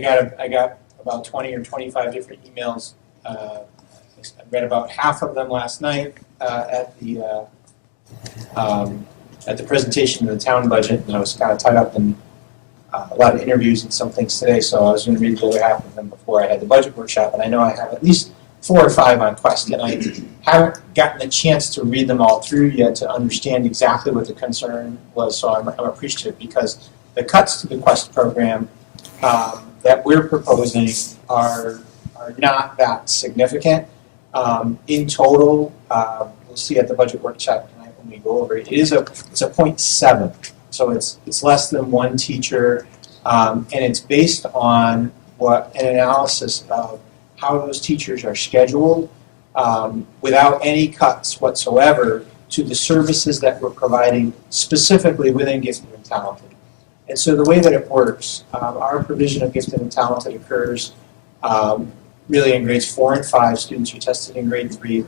got about 20 or 25 different emails. I read about half of them last night at the presentation of the town budget, and I was kind of tied up in a lot of interviews and some things today, so I was going to read the other half of them before I had the budget workshop, and I know I have at least 4 or 5 on Quest, and I haven't gotten a chance to read them all through yet to understand exactly what the concern was, so I'm appreciative, because the cuts to the Quest program that we're proposing are not that significant. In total, we'll see at the budget workshop tonight when we go over it. It's a 0.7, so it's less than 1 teacher, and it's based on an analysis of how those teachers are scheduled without any cuts whatsoever to the services that we're providing specifically within Gifted and Talented. And so the way that it works, our provision of Gifted and Talented occurs really in grades 4 and 5. Students are tested in grade 3.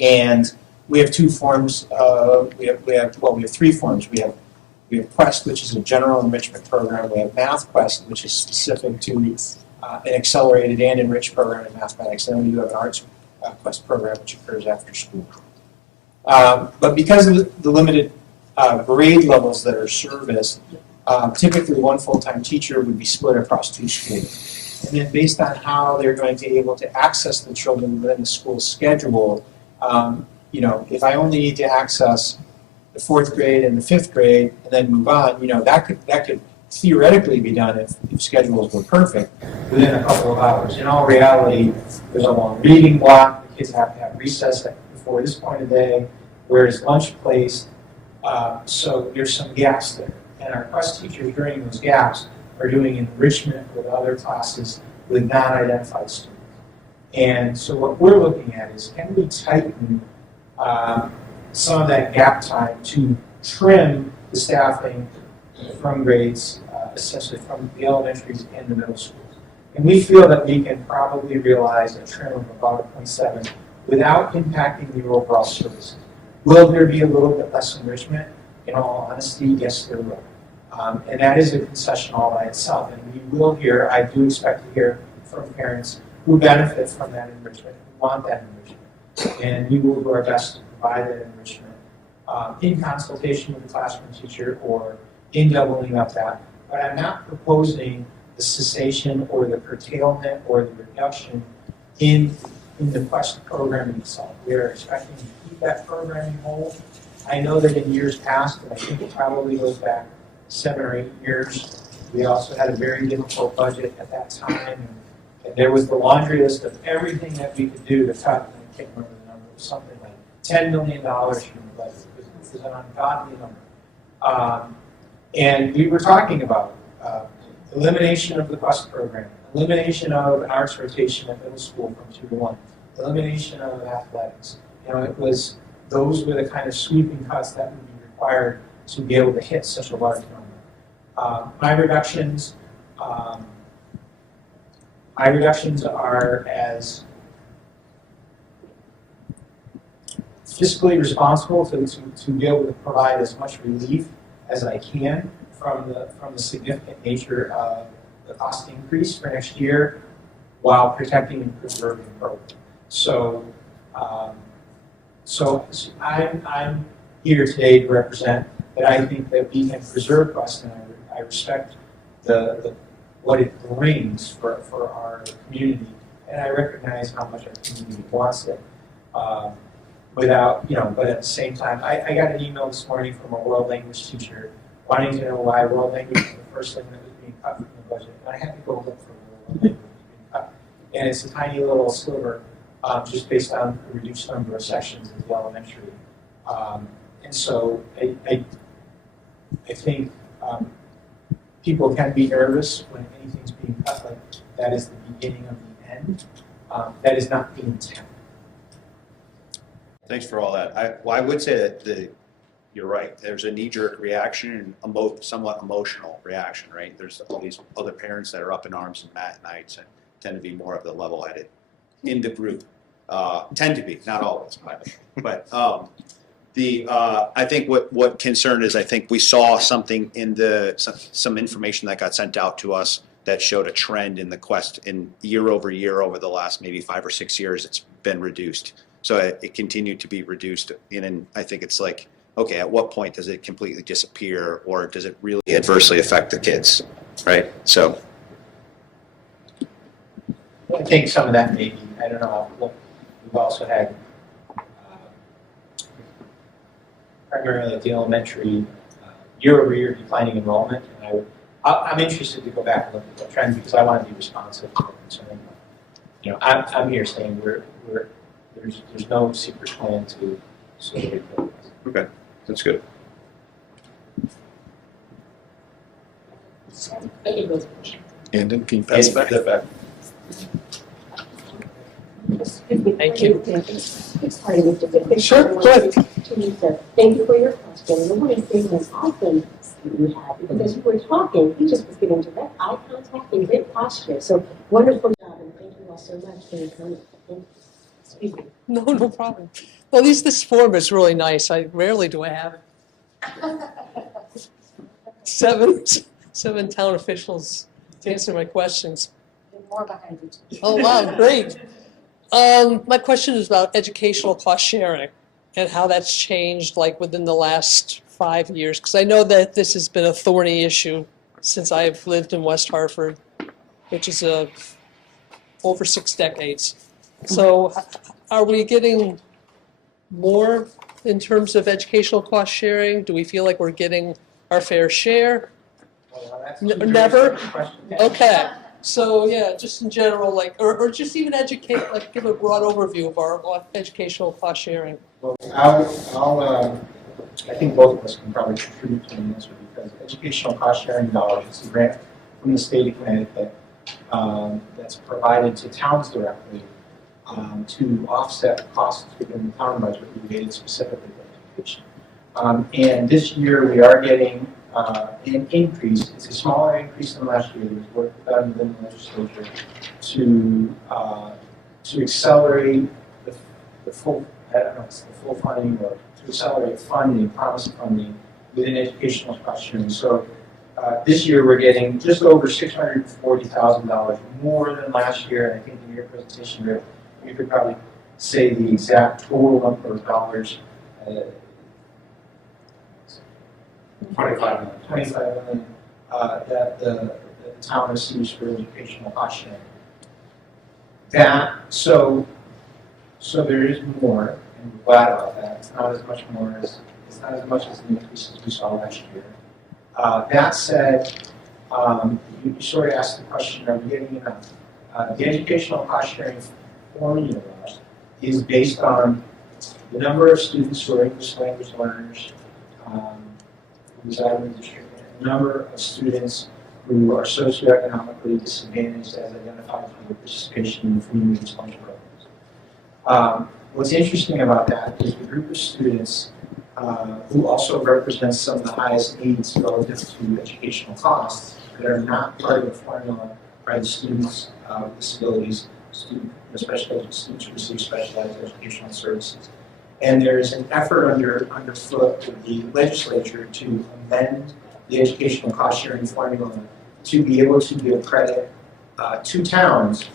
And we have 2 forms. We have 3 forms. We have Quest, which is a general enrichment program. We have Math Quest, which is specific to an accelerated and enriched program in mathematics. And then we do have an Arts Quest program, which occurs after school. But because of the limited grade levels that are serviced, typically 1 full-time teacher would be split across 2 schools. And then based on how they're going to be able to access the children within the school schedule, you know, if I only need to access the 4th grade and the 5th grade and then move on, you know, that could theoretically be done if schedules were perfect within a couple of hours. In all reality, there's a long reading block. The kids have to have recess before this point of day, whereas lunch placed. So there's some gaps there. And our Quest teachers during those gaps are doing enrichment with other classes with non-identified students. And so what we're looking at is, can we tighten some of that gap time to trim the staffing from grades, essentially from the elementaries and the middle schools. And we feel that we can probably realize a trim of about 0.7 without impacting the overall services. Will there be a little bit less enrichment? In all honesty, yes, there will. And that is a concession all by itself. And we will hear, I do expect to hear from parents who benefit from that enrichment, who want that enrichment. And we will do our best to provide that enrichment in consultation with the classroom teacher or in doubling up that. But I'm not proposing the cessation or the curtailment or the reduction in the Quest program itself. We are expecting to keep that programming whole. I know that in years past, and I think it probably goes back 7 or 8 years, we also had a very difficult budget at that time. And there was the laundry list of everything that we could do to cut, and I can't remember the number, it was something like $10 million from the budget. It was an ungodly number. And we were talking about elimination of the Quest program, elimination of an arts rotation at middle school from 2 to 1, elimination of athletics. You know, those were the kind of sweeping cuts that would be required to be able to hit such a large number. My reductions are as fiscally responsible to be able to provide as much relief as I can from the significant nature of the cost increase for next year, while protecting and preserving the program. So I'm here today to represent that I think that we can preserve Quest, and I respect what it brings for our community, and I recognize how much our community wants it. without, but at the same time, I got an email this morning from a world language teacher wanting to know why world language was the first thing that was being cut from the budget. And I had to go look for world language being cut. And it's a tiny little sliver, just based on the reduced number of sections in the elementary. And so I think people can be nervous when anything's being cut, like that is the beginning of the end. That is not the intent. Thanks for all that. I would say that you're right. There's a knee-jerk reaction and somewhat emotional reaction, right? There's all these other parents that are up in arms, and Matt and I tend to be more of the level-headed in the group. Tend to be, not always, but I think what concern is, I think we saw something in some information that got sent out to us that showed a trend in the quest in year over year over the last maybe 5 or 6 years. It's been reduced. So it continued to be reduced, and I think it's like, okay, at what point does it completely disappear, or does it really adversely affect the kids, right? So I think some of that may be, I don't know, look, we've also had primarily at the elementary year-over-year declining enrollment, and I'm interested to go back and look at the trend because I want to be responsive to the concern. I'm here saying there's no secret plan to sort of replace. okay, that's good. Andon, can you pass that back? Thank you. Sorry, Mr. Vick. Sure, go ahead. Thank you for your question. The one thing that's awesome you had, because as you were talking, you just was giving direct eye contact and great posture. So wonderful job, and thank you all so much for your comment. Excuse me. No problem. Well, at least this form is really nice. I rarely do I have seven town officials to answer my questions. There's more behind you too. Oh, wow, great. My question is about educational cost sharing and how that's changed like within the last 5 years. Because I know that this has been a thorny issue since I've lived in West Hartford, which is over 6 decades. So are we getting more in terms of educational cost sharing? Do we feel like we're getting our fair share? Well, that's N- a very never? separate question. Okay, so yeah, just in general, like, or just even educate, like, give a broad overview of our educational cost sharing. Well, I think both of us can probably contribute to an answer because educational cost sharing dollars is a grant from the state of Connecticut that's provided to towns directly to offset costs within the town budget related specifically to education. And this year we are getting an increase. It's a smaller increase than last year. There's work done within the legislature to accelerate the full, I don't know, it's the full funding or to accelerate funding, promised funding within educational cost sharing. So this year we're getting just over $640,000 more than last year. And I think in your presentation, Rick, you could probably say the exact total number of dollars. 25 million. 25 million that the town receives for educational cost sharing. So there is more, and we're glad about that. It's not as much more as it's not as much as the increases we saw last year. That said, you sort of asked the question: are we getting enough? The educational cost sharing formula is based on the number of students who are English language learners who reside in the district, and the number of students who are socioeconomically disadvantaged as identified through their participation in the free and reduced lunch programs. What's interesting about that is the group of students who also represents some of the highest needs relative to educational costs that are not part of the formula are the students with disabilities, especially students who receive specialized educational services. And there is an effort underfoot with the legislature to amend the educational cost sharing formula to be able to give credit to towns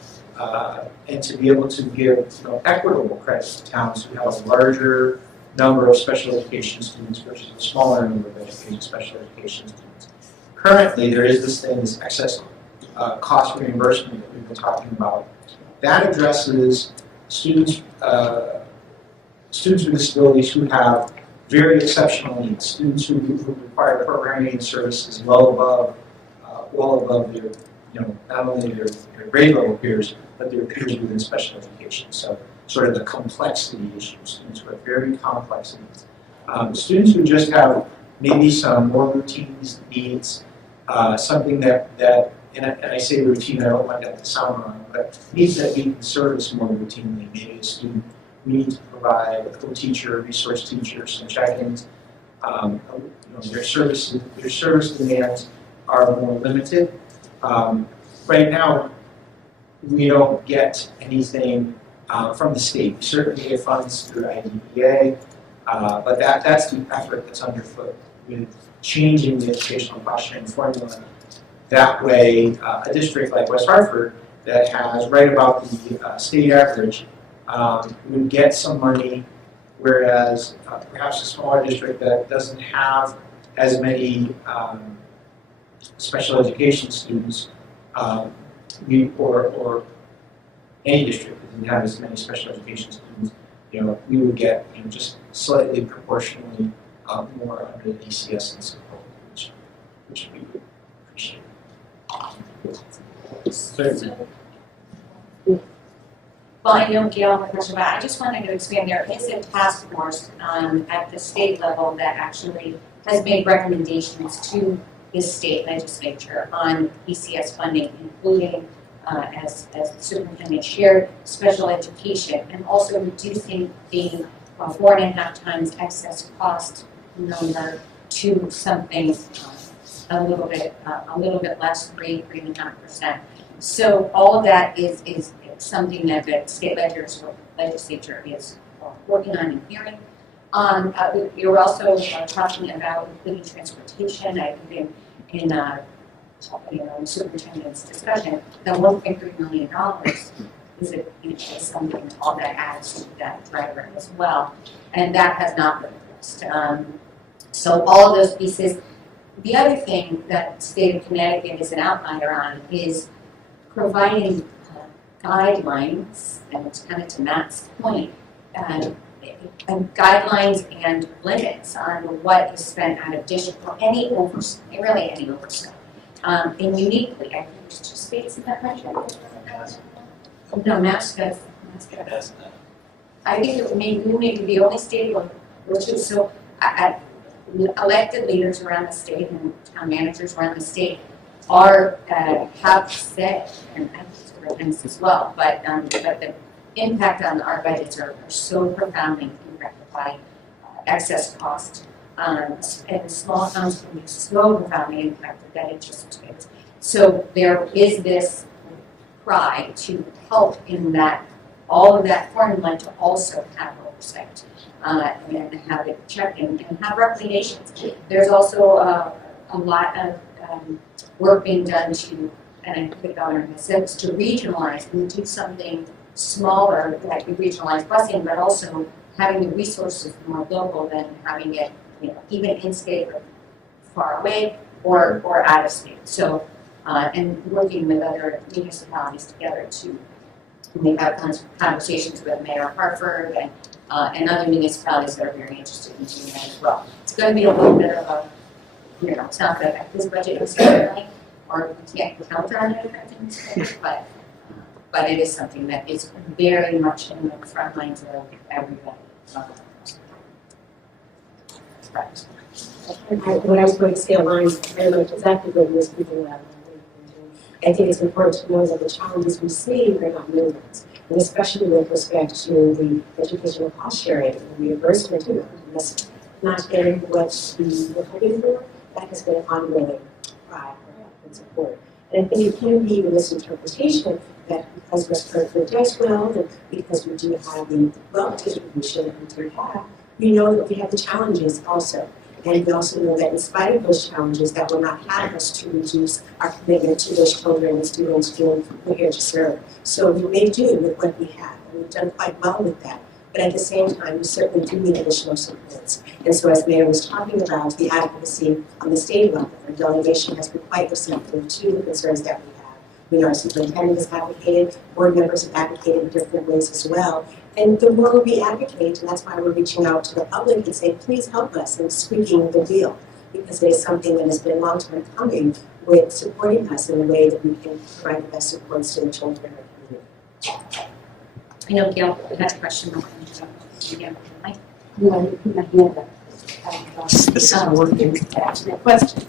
and to be able to give equitable credit to towns who have a larger number of special education students versus a smaller number of special education students. Currently, there is this thing, this excess cost reimbursement that we've been talking about. That addresses students students with disabilities who have very exceptional needs, students who require programming and services well above their, not only their grade level peers, but their peers within special education. So sort of the complexity issue, students who have very complex needs. Students who just have maybe some more routine needs, something that and I say routine, I don't want that to sound wrong, but needs that we can service more routinely. Maybe a student needs to provide a co-teacher, a resource teacher, some check-ins. Their service demands are more limited. Right now, we don't get anything from the state. We certainly get funds through IDEA, but that's the effort that's underfoot with changing the educational cost sharing formula. That way, a district like West Hartford that has right about the state average would get some money, whereas perhaps a smaller district that doesn't have as many special education students, or any district that didn't have as many special education students, we would get just slightly proportionally more under the DCS and support, which we would appreciate. Well, I know Gail had mentioned, but I just wanted to expand. There is a task force at the state level that actually has made recommendations to the state legislature on BCS funding, including, as the superintendent shared, special education, and also reducing the 4.5 times excess cost number to something a little bit less, 3.5%. So all of that is something that the state legislature is working on and hearing. We were also talking about including transportation. I think in the superintendent's discussion, that $1.3 million is something all that adds to that driver as well, and that has not been addressed. So all of those pieces. The other thing that the state of Connecticut is an outlier on is providing guidelines, and it's kind of to Matt's point, and guidelines and limits on what is spent out of district for any oversight, really any oversight. And uniquely, I think there's 2 states in that country. No, Mass does. I think we may be the only state which is so. Elected leaders around the state and town managers around the state have said, and superintendents as well, but the impact on our budgets are so profoundly impacted by excess cost. And small towns can be so profoundly impacted that it just is. So there is this cry to help in that, all of that formula to also have oversight. And have it checked and have recommendations. There's also a lot of work being done to, and I think the governor has said, to regionalize and do something smaller, like regionalized busing, but also having the resources more local than having it, even in state or far away or out of state. So, and working with other municipalities together to, we've had conversations with Mayor Hartford and other municipalities that are very interested in doing that as well. It's going to be a little bit of a, it's not going to affect this budget necessarily, or we can't count on it affecting this budget, but it is something that is very much in the front lines of everybody. What I was going to say aligns very much exactly what you were speaking about. I think it's important to know that the challenges we see are not new ones, and especially with respect to the educational cost sharing and reimbursement, that's not getting what we were hoping for. That has been an ongoing cry for help and support. And I think it can be a misinterpretation that because West Hartford does well, and because we do have the wealth distribution that we do have, we know that we have the challenges also. And we also know that in spite of those challenges, that will not have us to reduce our commitment to those children and students who we're here to serve. So we may do with what we have, and we've done quite well with that. But at the same time, we certainly do need additional supports. And so as Mayor was talking about the advocacy on the state level, our delegation has been quite receptive to the concerns that we have. We know our superintendent has advocated, board members have advocated in different ways as well. And the more we advocate, and that's why we're reaching out to the public and saying, please help us in squeaking the wheel, because it is something that has been a long time coming with supporting us in a way that we can provide the best supports to the children in our community. I know Gail had a question. Again, Mike. This is working to answer that question.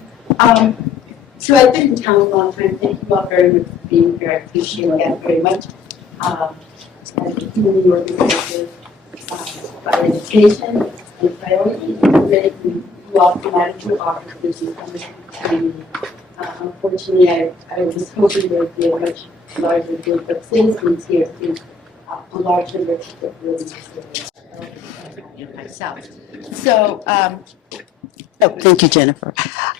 So I've been in town a long time. Thank you all very much for being here. I appreciate that very much. And the community organization about education and priorities. You all come out of your offices and come into the community. Unfortunately, I was hoping there would be a much larger group of citizens here to a large number of people really myself. So, thank you, Jennifer.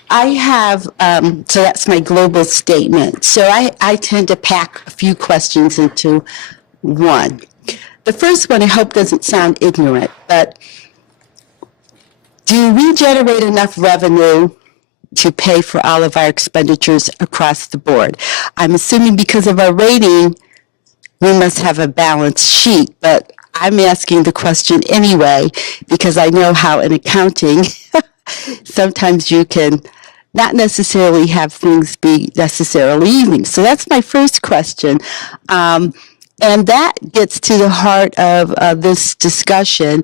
I have, so that's my global statement. So I tend to pack a few questions into one. The first one I hope doesn't sound ignorant, but do we generate enough revenue to pay for all of our expenditures across the board? I'm assuming because of our rating, we must have a balanced sheet, but I'm asking the question anyway, because I know how in accounting, sometimes you can not necessarily have things be necessarily even. So that's my first question. And that gets to the heart of this discussion.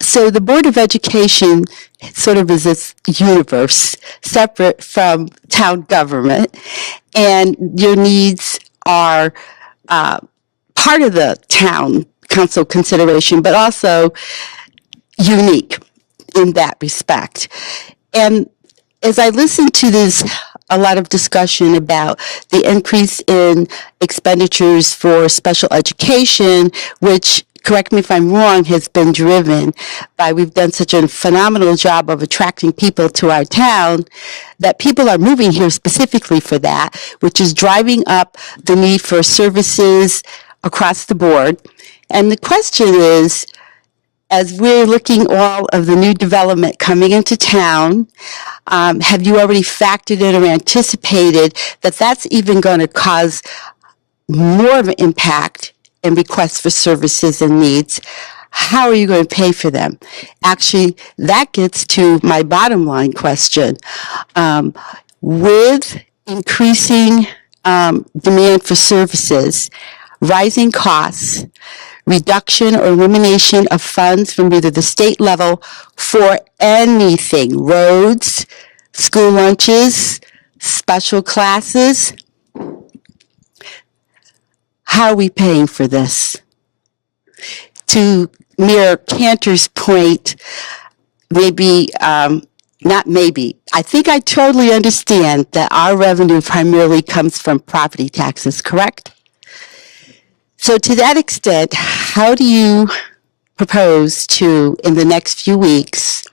So the Board of Education sort of is this universe separate from town government, and your needs are part of the town council consideration, but also unique in that respect. And as I listen to this, a lot of discussion about the increase in expenditures for special education, which, correct me if I'm wrong, has been driven by we've done such a phenomenal job of attracting people to our town that people are moving here specifically for that, which is driving up the need for services across the board. And the question is, as we're looking all of the new development coming into town, have you already factored in or anticipated that that's even going to cause more of an impact in requests for services and needs? How are you going to pay for them? Actually, that gets to my bottom line question. With increasing demand for services, rising costs, reduction or elimination of funds from either the state level for anything, roads, school lunches, special classes, how are we paying for this? To Mayor Cantor's point, maybe, not maybe, I think I totally understand that our revenue primarily comes from property taxes, correct? So to that extent, how do you propose to, in the next few weeks,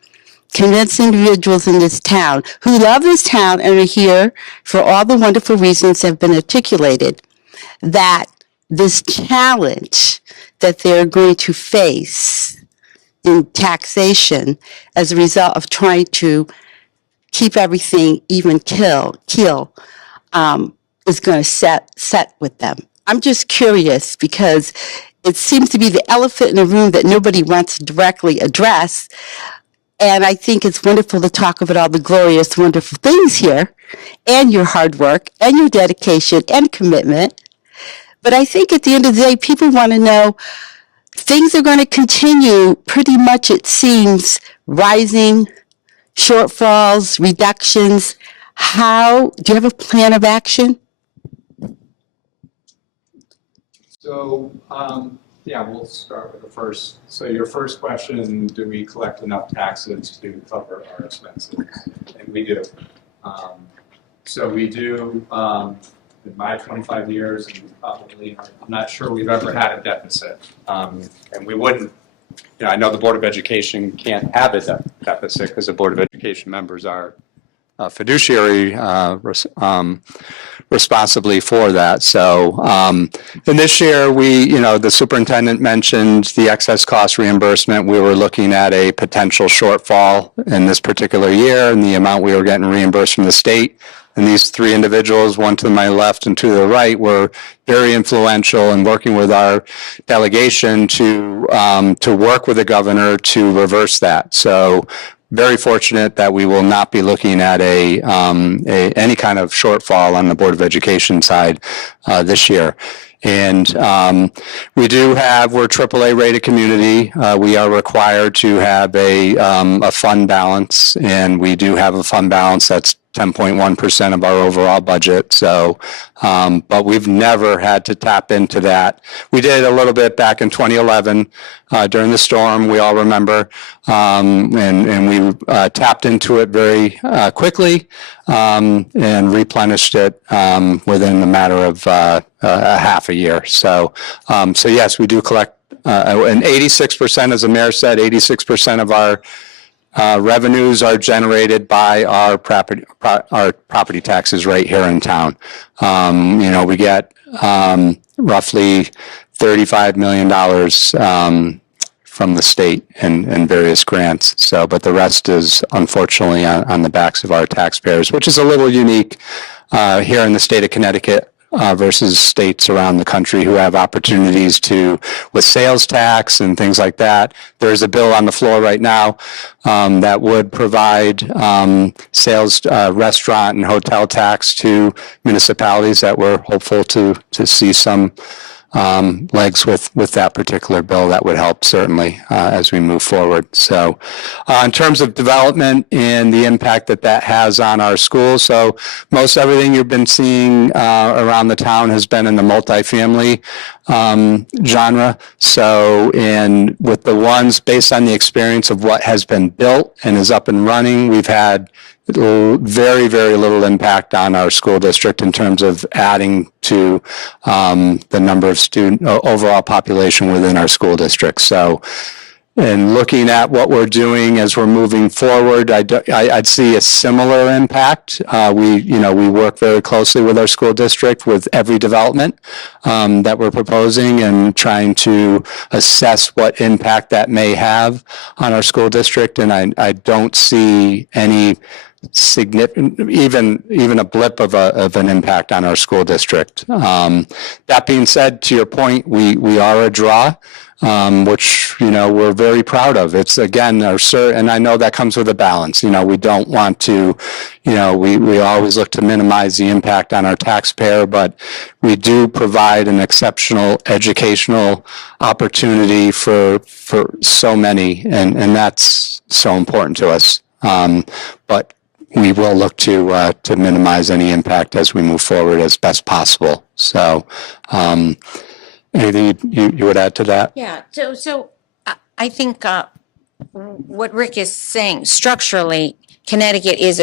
convince individuals in this town who love this town and are here for all the wonderful reasons that have been articulated, that this challenge that they're going to face in taxation as a result of trying to keep everything even keel, is going to set with them? I'm just curious because it seems to be the elephant in the room that nobody wants to directly address. And I think it's wonderful to talk about all the glorious, wonderful things here and your hard work and your dedication and commitment. But I think at the end of the day, people want to know things are going to continue pretty much, it seems, rising, shortfalls, reductions. How, do you have a plan of action? So, yeah, we'll start with the first. So your first question, do we collect enough taxes to cover our expenses? And we do. So we do, in my 25 years, and probably, I'm not sure we've ever had a deficit. And we wouldn't, I know the Board of Education can't have a deficit because the Board of Education members are fiduciary responsibly for that. So in this year, the superintendent mentioned the excess cost reimbursement. We were looking at a potential shortfall in this particular year and the amount we were getting reimbursed from the state. And these three individuals, one to my left and two to the right, were very influential in working with our delegation to work with the governor to reverse that. So very fortunate that we will not be looking at any kind of shortfall on the Board of Education side this year. And we're AAA rated community. We are required to have a fund balance, and we do have a fund balance that's 10.1% of our overall budget. So, but we've never had to tap into that. We did a little bit back in 2011 during the storm. We all remember, and we tapped into it very quickly and replenished it within a matter of a half a year. So, so yes, we do collect, and 86%, as the mayor said, 86% of our revenues are generated by our property taxes right here in town. We get roughly $35 million from the state and various grants. So, but the rest is unfortunately on the backs of our taxpayers, which is a little unique here in the state of Connecticut. Versus states around the country who have opportunities with sales tax and things like that. There's a bill on the floor right now that would provide sales, restaurant and hotel tax to municipalities that we're hopeful to see some legs with that particular bill. That would help certainly as we move forward. So in terms of development and the impact that has on our schools, so most everything you've been seeing around the town has been in the multifamily genre. So, and with the ones based on the experience of what has been built and is up and running, we've had very, very little impact on our school district in terms of adding to the number of overall population within our school district. So, and looking at what we're doing as we're moving forward, I'd see a similar impact. We work very closely with our school district with every development that we're proposing and trying to assess what impact that may have on our school district. And I don't see any significant, even a blip of an impact on our school district. That being said, to your point, we are a draw. Which, we're very proud of. It's again, and I know that comes with a balance. We don't want to, we always look to minimize the impact on our taxpayer, but we do provide an exceptional educational opportunity for so many, and that's so important to us. But we will look to minimize any impact as we move forward as best possible. So, anything you would add to that? Yeah, so I think what Rick is saying, structurally, Connecticut is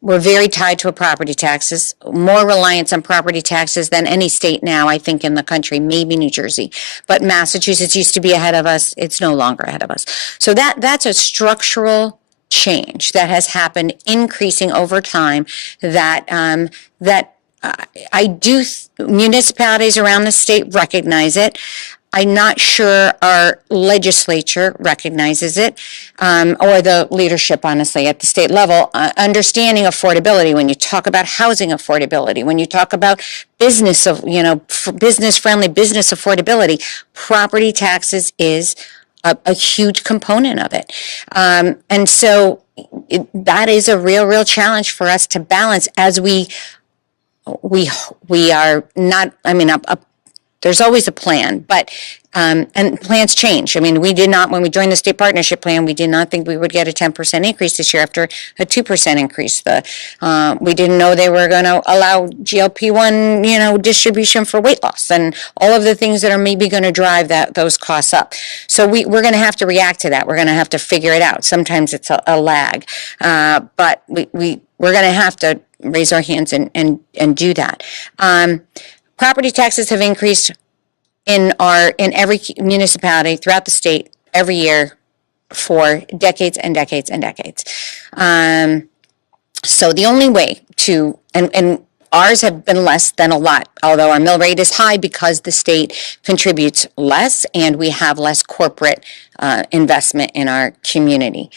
we're very tied to property taxes, more reliance on property taxes than any state now, I think, in the country, maybe New Jersey. But Massachusetts used to be ahead of us. It's no longer ahead of us. So that's a structural change that has happened, increasing over time, that municipalities around the state recognize it. I'm not sure our legislature recognizes it, or the leadership, honestly, at the state level, understanding affordability. When you talk about housing affordability, when you talk about business-friendly business affordability, property taxes is a huge component of it. And so that is a real challenge for us to balance as we are not, there's always a plan, but, and plans change. We did not, when we joined the state partnership plan, we did not think we would get a 10% increase this year after a 2% increase. We didn't know they were going to allow GLP-1, distribution for weight loss and all of the things that are maybe going to drive those costs up. So we're going to have to react to that. We're going to have to figure it out. Sometimes it's a lag, but we're going to have to raise our hands and do that. Property taxes have increased in every municipality throughout the state every year for decades and decades and decades. So the only way to, and ours have been less than a lot, although our mill rate is high because the state contributes less and we have less corporate investment in our community,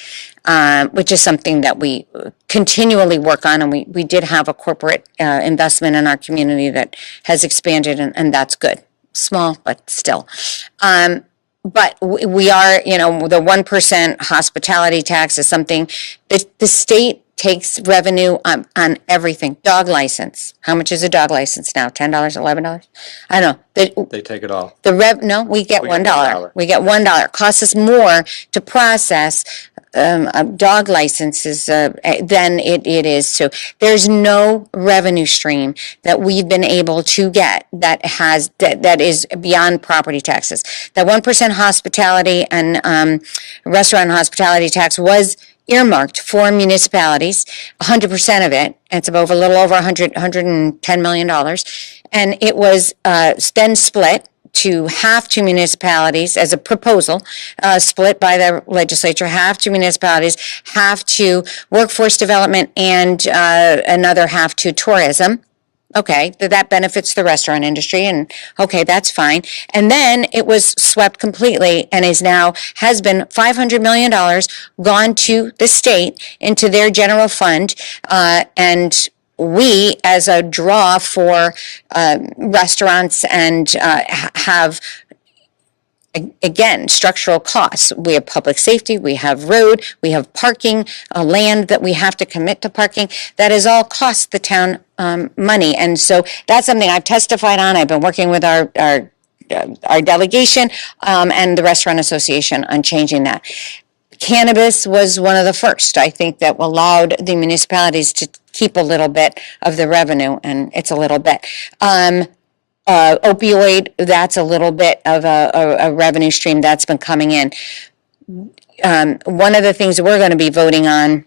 which is something that we continually work on. And we did have a corporate investment in our community that has expanded, and that's good. Small, but still. But we are, the 1% hospitality tax is something the state takes revenue on everything. Dog license. How much is a dog license now? $10, $11? I don't know. They take it all. No, we get We get $1. $1. We get $1. Costs us more to process dog licenses than it is. So there's no revenue stream that we've been able to get that is beyond property taxes. That 1% hospitality and restaurant and hospitality tax was earmarked for municipalities, 100% of it. It's about a little over $110 million. And it was then split to half to municipalities as a proposal, split by the legislature, half to municipalities, half to workforce development, and another half to tourism. Okay, that benefits the restaurant industry, and okay, that's fine. And then it was swept completely and has been $500 million gone to the state into their general fund, and we, as a draw for restaurants and have, again, structural costs. We have public safety, we have road, we have parking, land that we have to commit to parking. That is all cost the town money. And so that's something I've testified on. I've been working with our delegation and the Restaurant Association on changing that. Cannabis was one of the first, I think, that allowed the municipalities to keep a little bit of the revenue, and it's a little bit. Opioid, that's a little bit of a revenue stream that's been coming in. One of the things that we're going to be voting on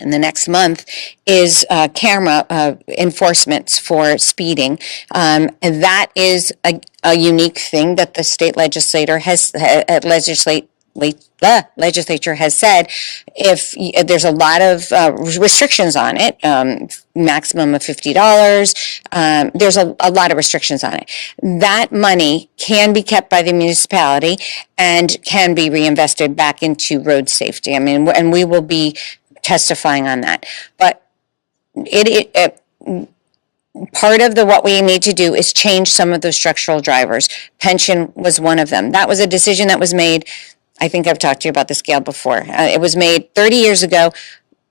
in the next month is camera enforcements for speeding. And that is a unique thing that the state legislature has said. If there's a lot of restrictions on it, maximum of $50, there's a lot of restrictions on it. That money can be kept by the municipality and can be reinvested back into road safety. I mean, and we will be testifying on that. But part of what we need to do is change some of those structural drivers. Pension was one of them. That was a decision that was made. I think I've talked to you about the scale before. It was made 30 years ago.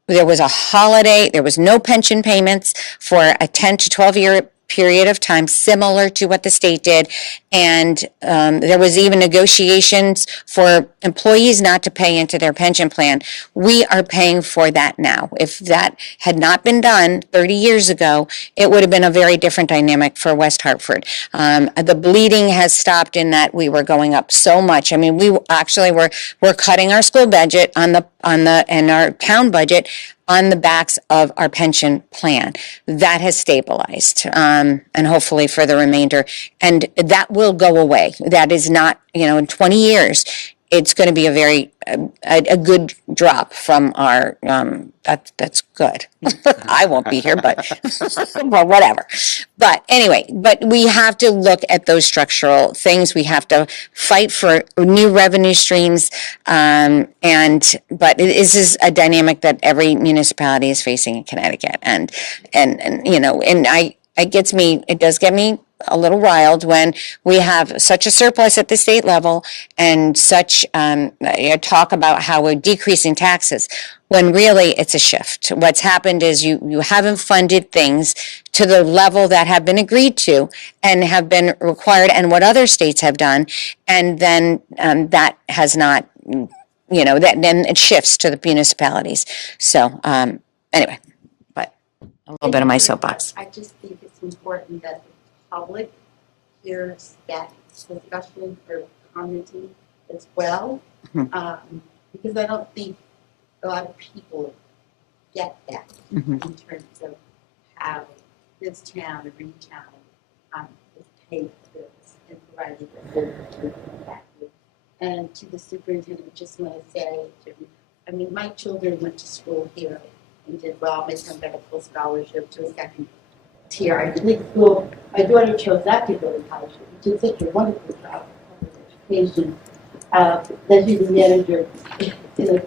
There was a holiday. There was no pension payments for a 10 to 12-year period of time, similar to what the state did. And there was even negotiations for employees not to pay into their pension plan. We are paying for that now. If that had not been done 30 years ago, it would have been a very different dynamic for West Hartford. The bleeding has stopped in that we were going up so much. I mean, we actually we're cutting our school budget and our town budget on the backs of our pension plan. That has stabilized, and hopefully for the remainder. And that will go away. That is not, in 20 years, it's going to be a good drop from our, that's good. I won't be here, but well, whatever. But anyway, we have to look at those structural things. We have to fight for new revenue streams. But this is a dynamic that every municipality is facing in Connecticut. It does get me a little riled when we have such a surplus at the state level and such talk about how we're decreasing taxes, when really it's a shift. What's happened is you haven't funded things to the level that have been agreed to and have been required, and what other states have done, and then that has not, then it shifts to the municipalities. So anyway, but a little bit of my soapbox. I just think it's important that the public hears that discussion or commenting as well, because I don't think a lot of people get that in terms of how this town, the green town, is paying for this and providing the back. And to the superintendent, I just want to say, my children went to school here and did well. My son got a full scholarship to a second tier Ivy League school. My daughter chose not to go to college, which is such a wonderful job of education. Then she's a manager for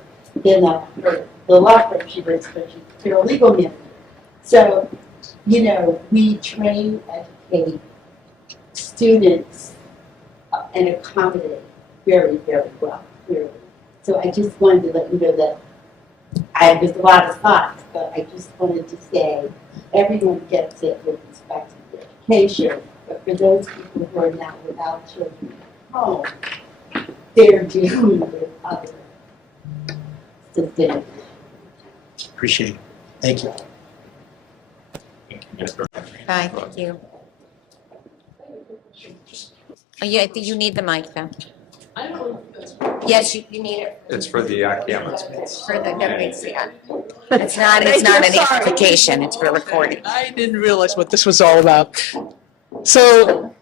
the law firm she works for. She's a paralegal manager. So, you know, we train, educate students and accommodate very, very well, clearly. So I just wanted to let you know that there's a lot of thoughts, but I just wanted to say everyone gets it with respect to their education. But for those people who are now without children at home, they're dealing with other systemic. Appreciate it. Thank you. Bye, thank you. Oh, yeah, I think you need the mic though. Yes, you need it It's for the cameras. for the WC. It's not an amplification, it's for recording. I didn't realize what this was all about. So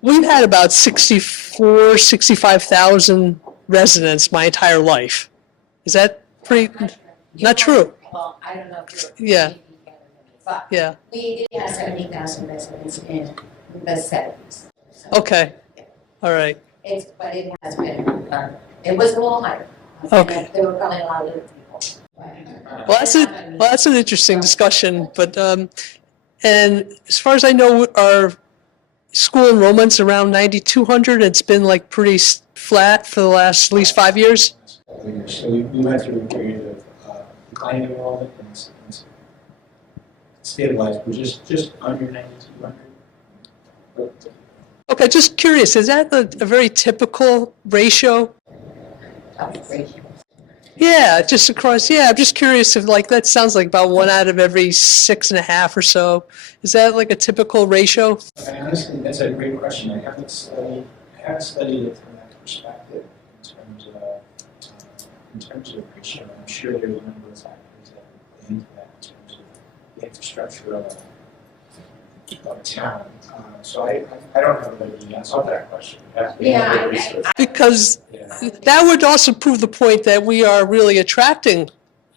we've had about 65,000 residents my entire life. Is that pretty, not true? Well, I don't know if you're. Yeah. But Yeah, we did have 70,000 residents in the 70s. okay, all right. But it has been, it was a little higher. Okay. There were probably a lot of little people. Well, that's an interesting discussion, but, and as far as I know, our school enrollment's around 9,200. It's been like pretty flat for the last at least 5 years. So we went through a period of declining enrollment and stabilized. We're just under 9,200. Okay, just curious, is that a very typical ratio? Yeah, just across, yeah, I'm just curious if like, that sounds like about 1 out of every 6.5 or so. Is that like a typical ratio? Honestly, that's a great question. I haven't studied it from that perspective in terms of ratio. I'm sure there's a number of factors that play into that in terms of the infrastructure of a town. So I don't know the answer to that question. Because that would also prove the point that we are really attracting,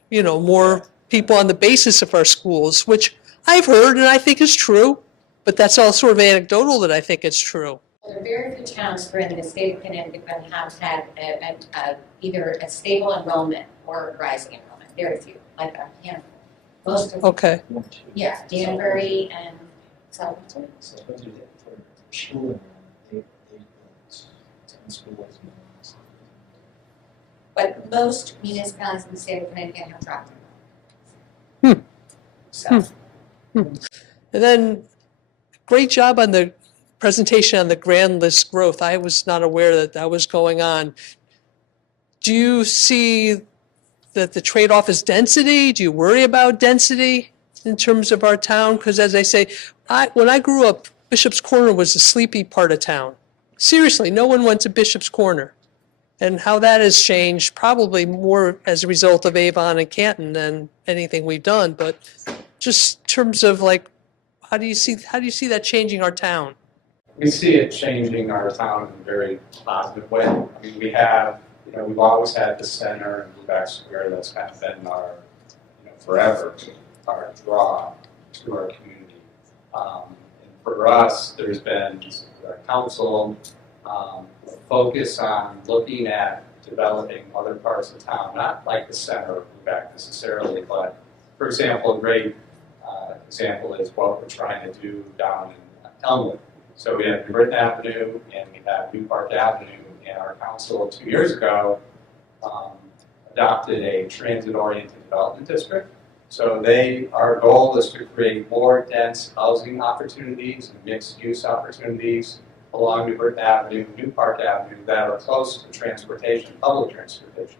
you know, more people on the basis of our schools, which I've heard and I think is true, but that's all sort of anecdotal that I think it's true. There are very few towns in the state of Connecticut that have had either a stable enrollment or rising enrollment. Very few, like a handful. Most of Okay, yeah, Danbury and Southampton. So those are for school enrollment. They schools. But most municipalities in the state of Connecticut have dropped Hmm. So. and then great job on the presentation on the grand list growth. I was not aware that that was going on. Do you see that the trade-off is density? Do you worry about density in terms of our town? Because as I say, when I grew up, Bishop's Corner was a sleepy part of town. Seriously, no one went to Bishop's Corner. And how that has changed, probably more as a result of Avon and Canton than anything we've done. But just in terms of like, how do you see that changing our town? We see it changing our town in a very positive way. I mean, we've always had the center and Blueback Square. That's kind of been our, forever, our draw to our community. And for us, there's been our council focus on looking at developing other parts of town, not like the center of Blueback necessarily, but for example, a great example is what we're trying to do down in Elmwood. So we have New Britain Avenue and we have New Park Avenue, and our council 2 years ago adopted a transit-oriented development district. So our goal is to create more dense housing opportunities and mixed-use opportunities along New Britain Avenue, New Park Avenue that are close to transportation, public transportation.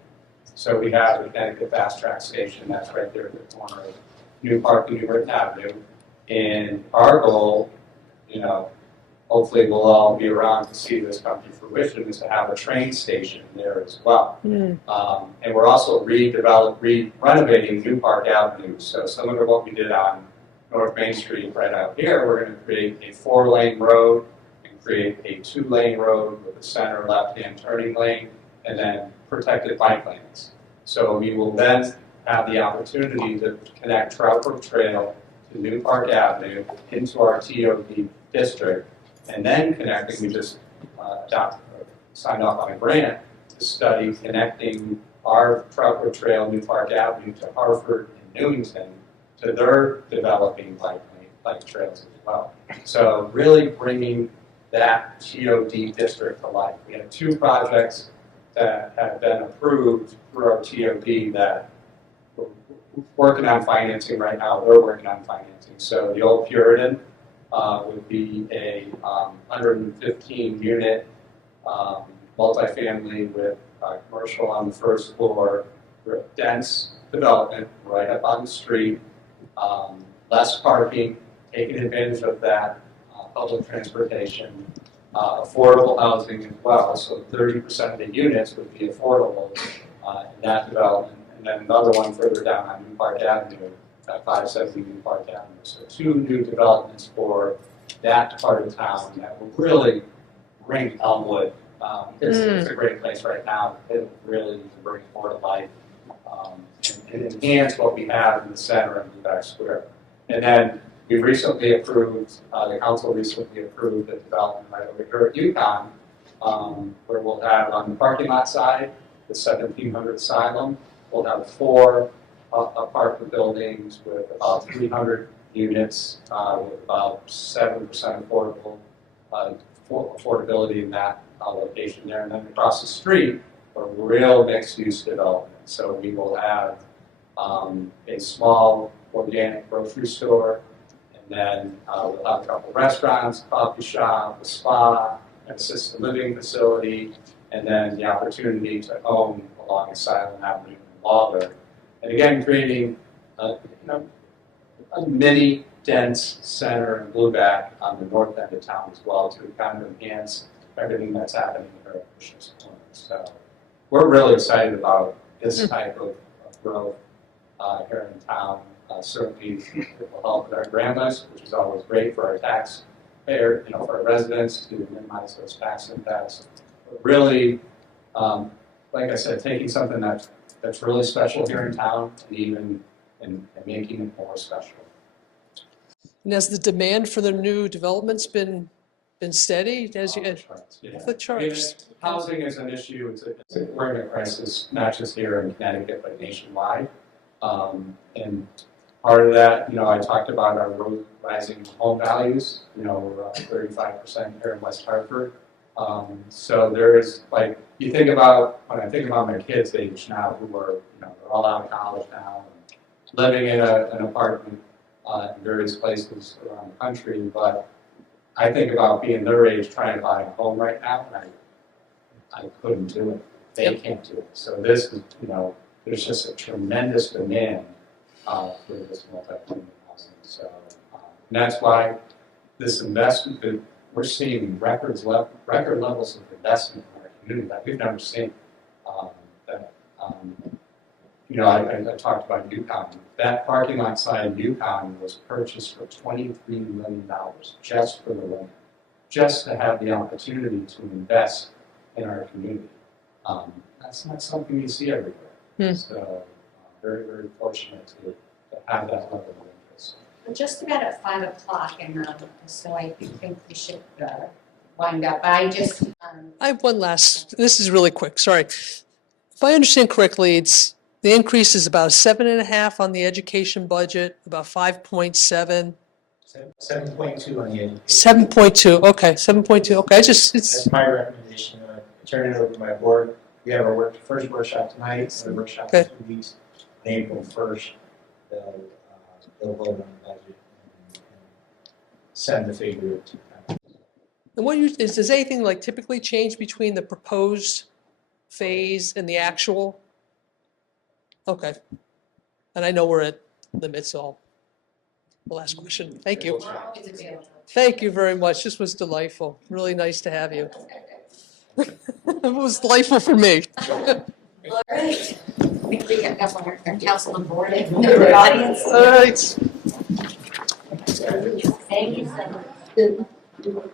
So we have the Connecticut Fast Track Station that's right there at the corner of New Park and New Britain Avenue. And our goal, hopefully we'll all be around to see this come to fruition, is to have a train station there as well. And we're also renovating New Park Avenue. So similar to what we did on North Main Street right out here, we're going to create a 4-lane road and create a 2-lane road with a center left-hand turning lane and then protected bike lanes. So we will then have the opportunity to connect Trout Brook Trail to New Park Avenue into our TOD district, and then connecting, we just signed off on a grant to study connecting our Troutwood Trail, New Park Avenue to Hartford and Newington to their developing bike trails as well. So really bringing that TOD district to life. We have 2 projects that have been approved through our TOD that we're working on financing right now. They're working on financing. So the Old Puritan would be a 115 unit multifamily with commercial on the first floor, dense development right up on the street, less parking, taking advantage of that, public transportation, affordable housing as well. So 30% of the units would be affordable in that development. And then another one further down on New Park Avenue, 570 New Park Avenue. So 2 new developments for that part of town that will really bring Elmwood. It's a great place right now. It really bring more to life and enhance what we have in the center of Lubeck Square. And then we recently approved, the council recently approved the development right over here at UConn, where we'll have on the parking lot side, the 1700 Asylum. We'll have 4 apartment buildings with about 300 units, with about 7% affordability in that location there. And then across the street, a real mixed-use development. So we will have a small organic grocery store, and then we'll have a couple restaurants, coffee shop, a spa, an assisted living facility, and then the opportunity to own along Asylum Avenue and Lawler. And again, creating a mini dense center in Blueback on the north end of town as well to kind of enhance everything that's happening in our officials. So we're really excited about this type of growth here in town. Certainly it will help with our grant list, which is always great for our taxpayer, for our residents to minimize those tax impacts. But really, like I said, taking something that's really special here in town and even and making it more special. And has the demand for the new developments been steady as you? The charts. Housing is an issue. We're in a crisis, not just here in Connecticut, but nationwide. And part of that, I talked about our rising home values. We're up 35% here in West Hartford. So there is, when I think about my kids' age now, who are, they're all out of college now, living in an apartment in various places around the country, but I think about being their age trying to buy a home right now, and I couldn't do it. They can't do it. So this is, there's just a tremendous demand for this multi-family housing. So and that's why this investment, that we're seeing record levels of investment in our community that we've never seen. I talked about UConn. That parking lot side UConn was purchased for $23 million just for the land, just to have the opportunity to invest in our community. That's not something you see everywhere. So very, very fortunate to have that level of interest. We're just about at 5 o'clock, and so I think we should wind up. But I have one last, this is really quick, sorry. If I understand correctly, the increase is about 7.5 on the education budget, about 5.7. 7.2 on the education. 7.2, okay, 7.2, okay, That's my recommendation. Turn it over to my board. We have our first workshop tonight, and the workshop in 2 weeks. On April 1st, they'll vote on the budget and send the figure to and does anything typically change between the proposed phase and the actual? Okay. And I know we're at limits, so the last question. Thank you. Thank you very much. This was delightful. Really nice to have you. It was delightful for me. all right. I think we got our council on board and the audience. All right. Thank you so much.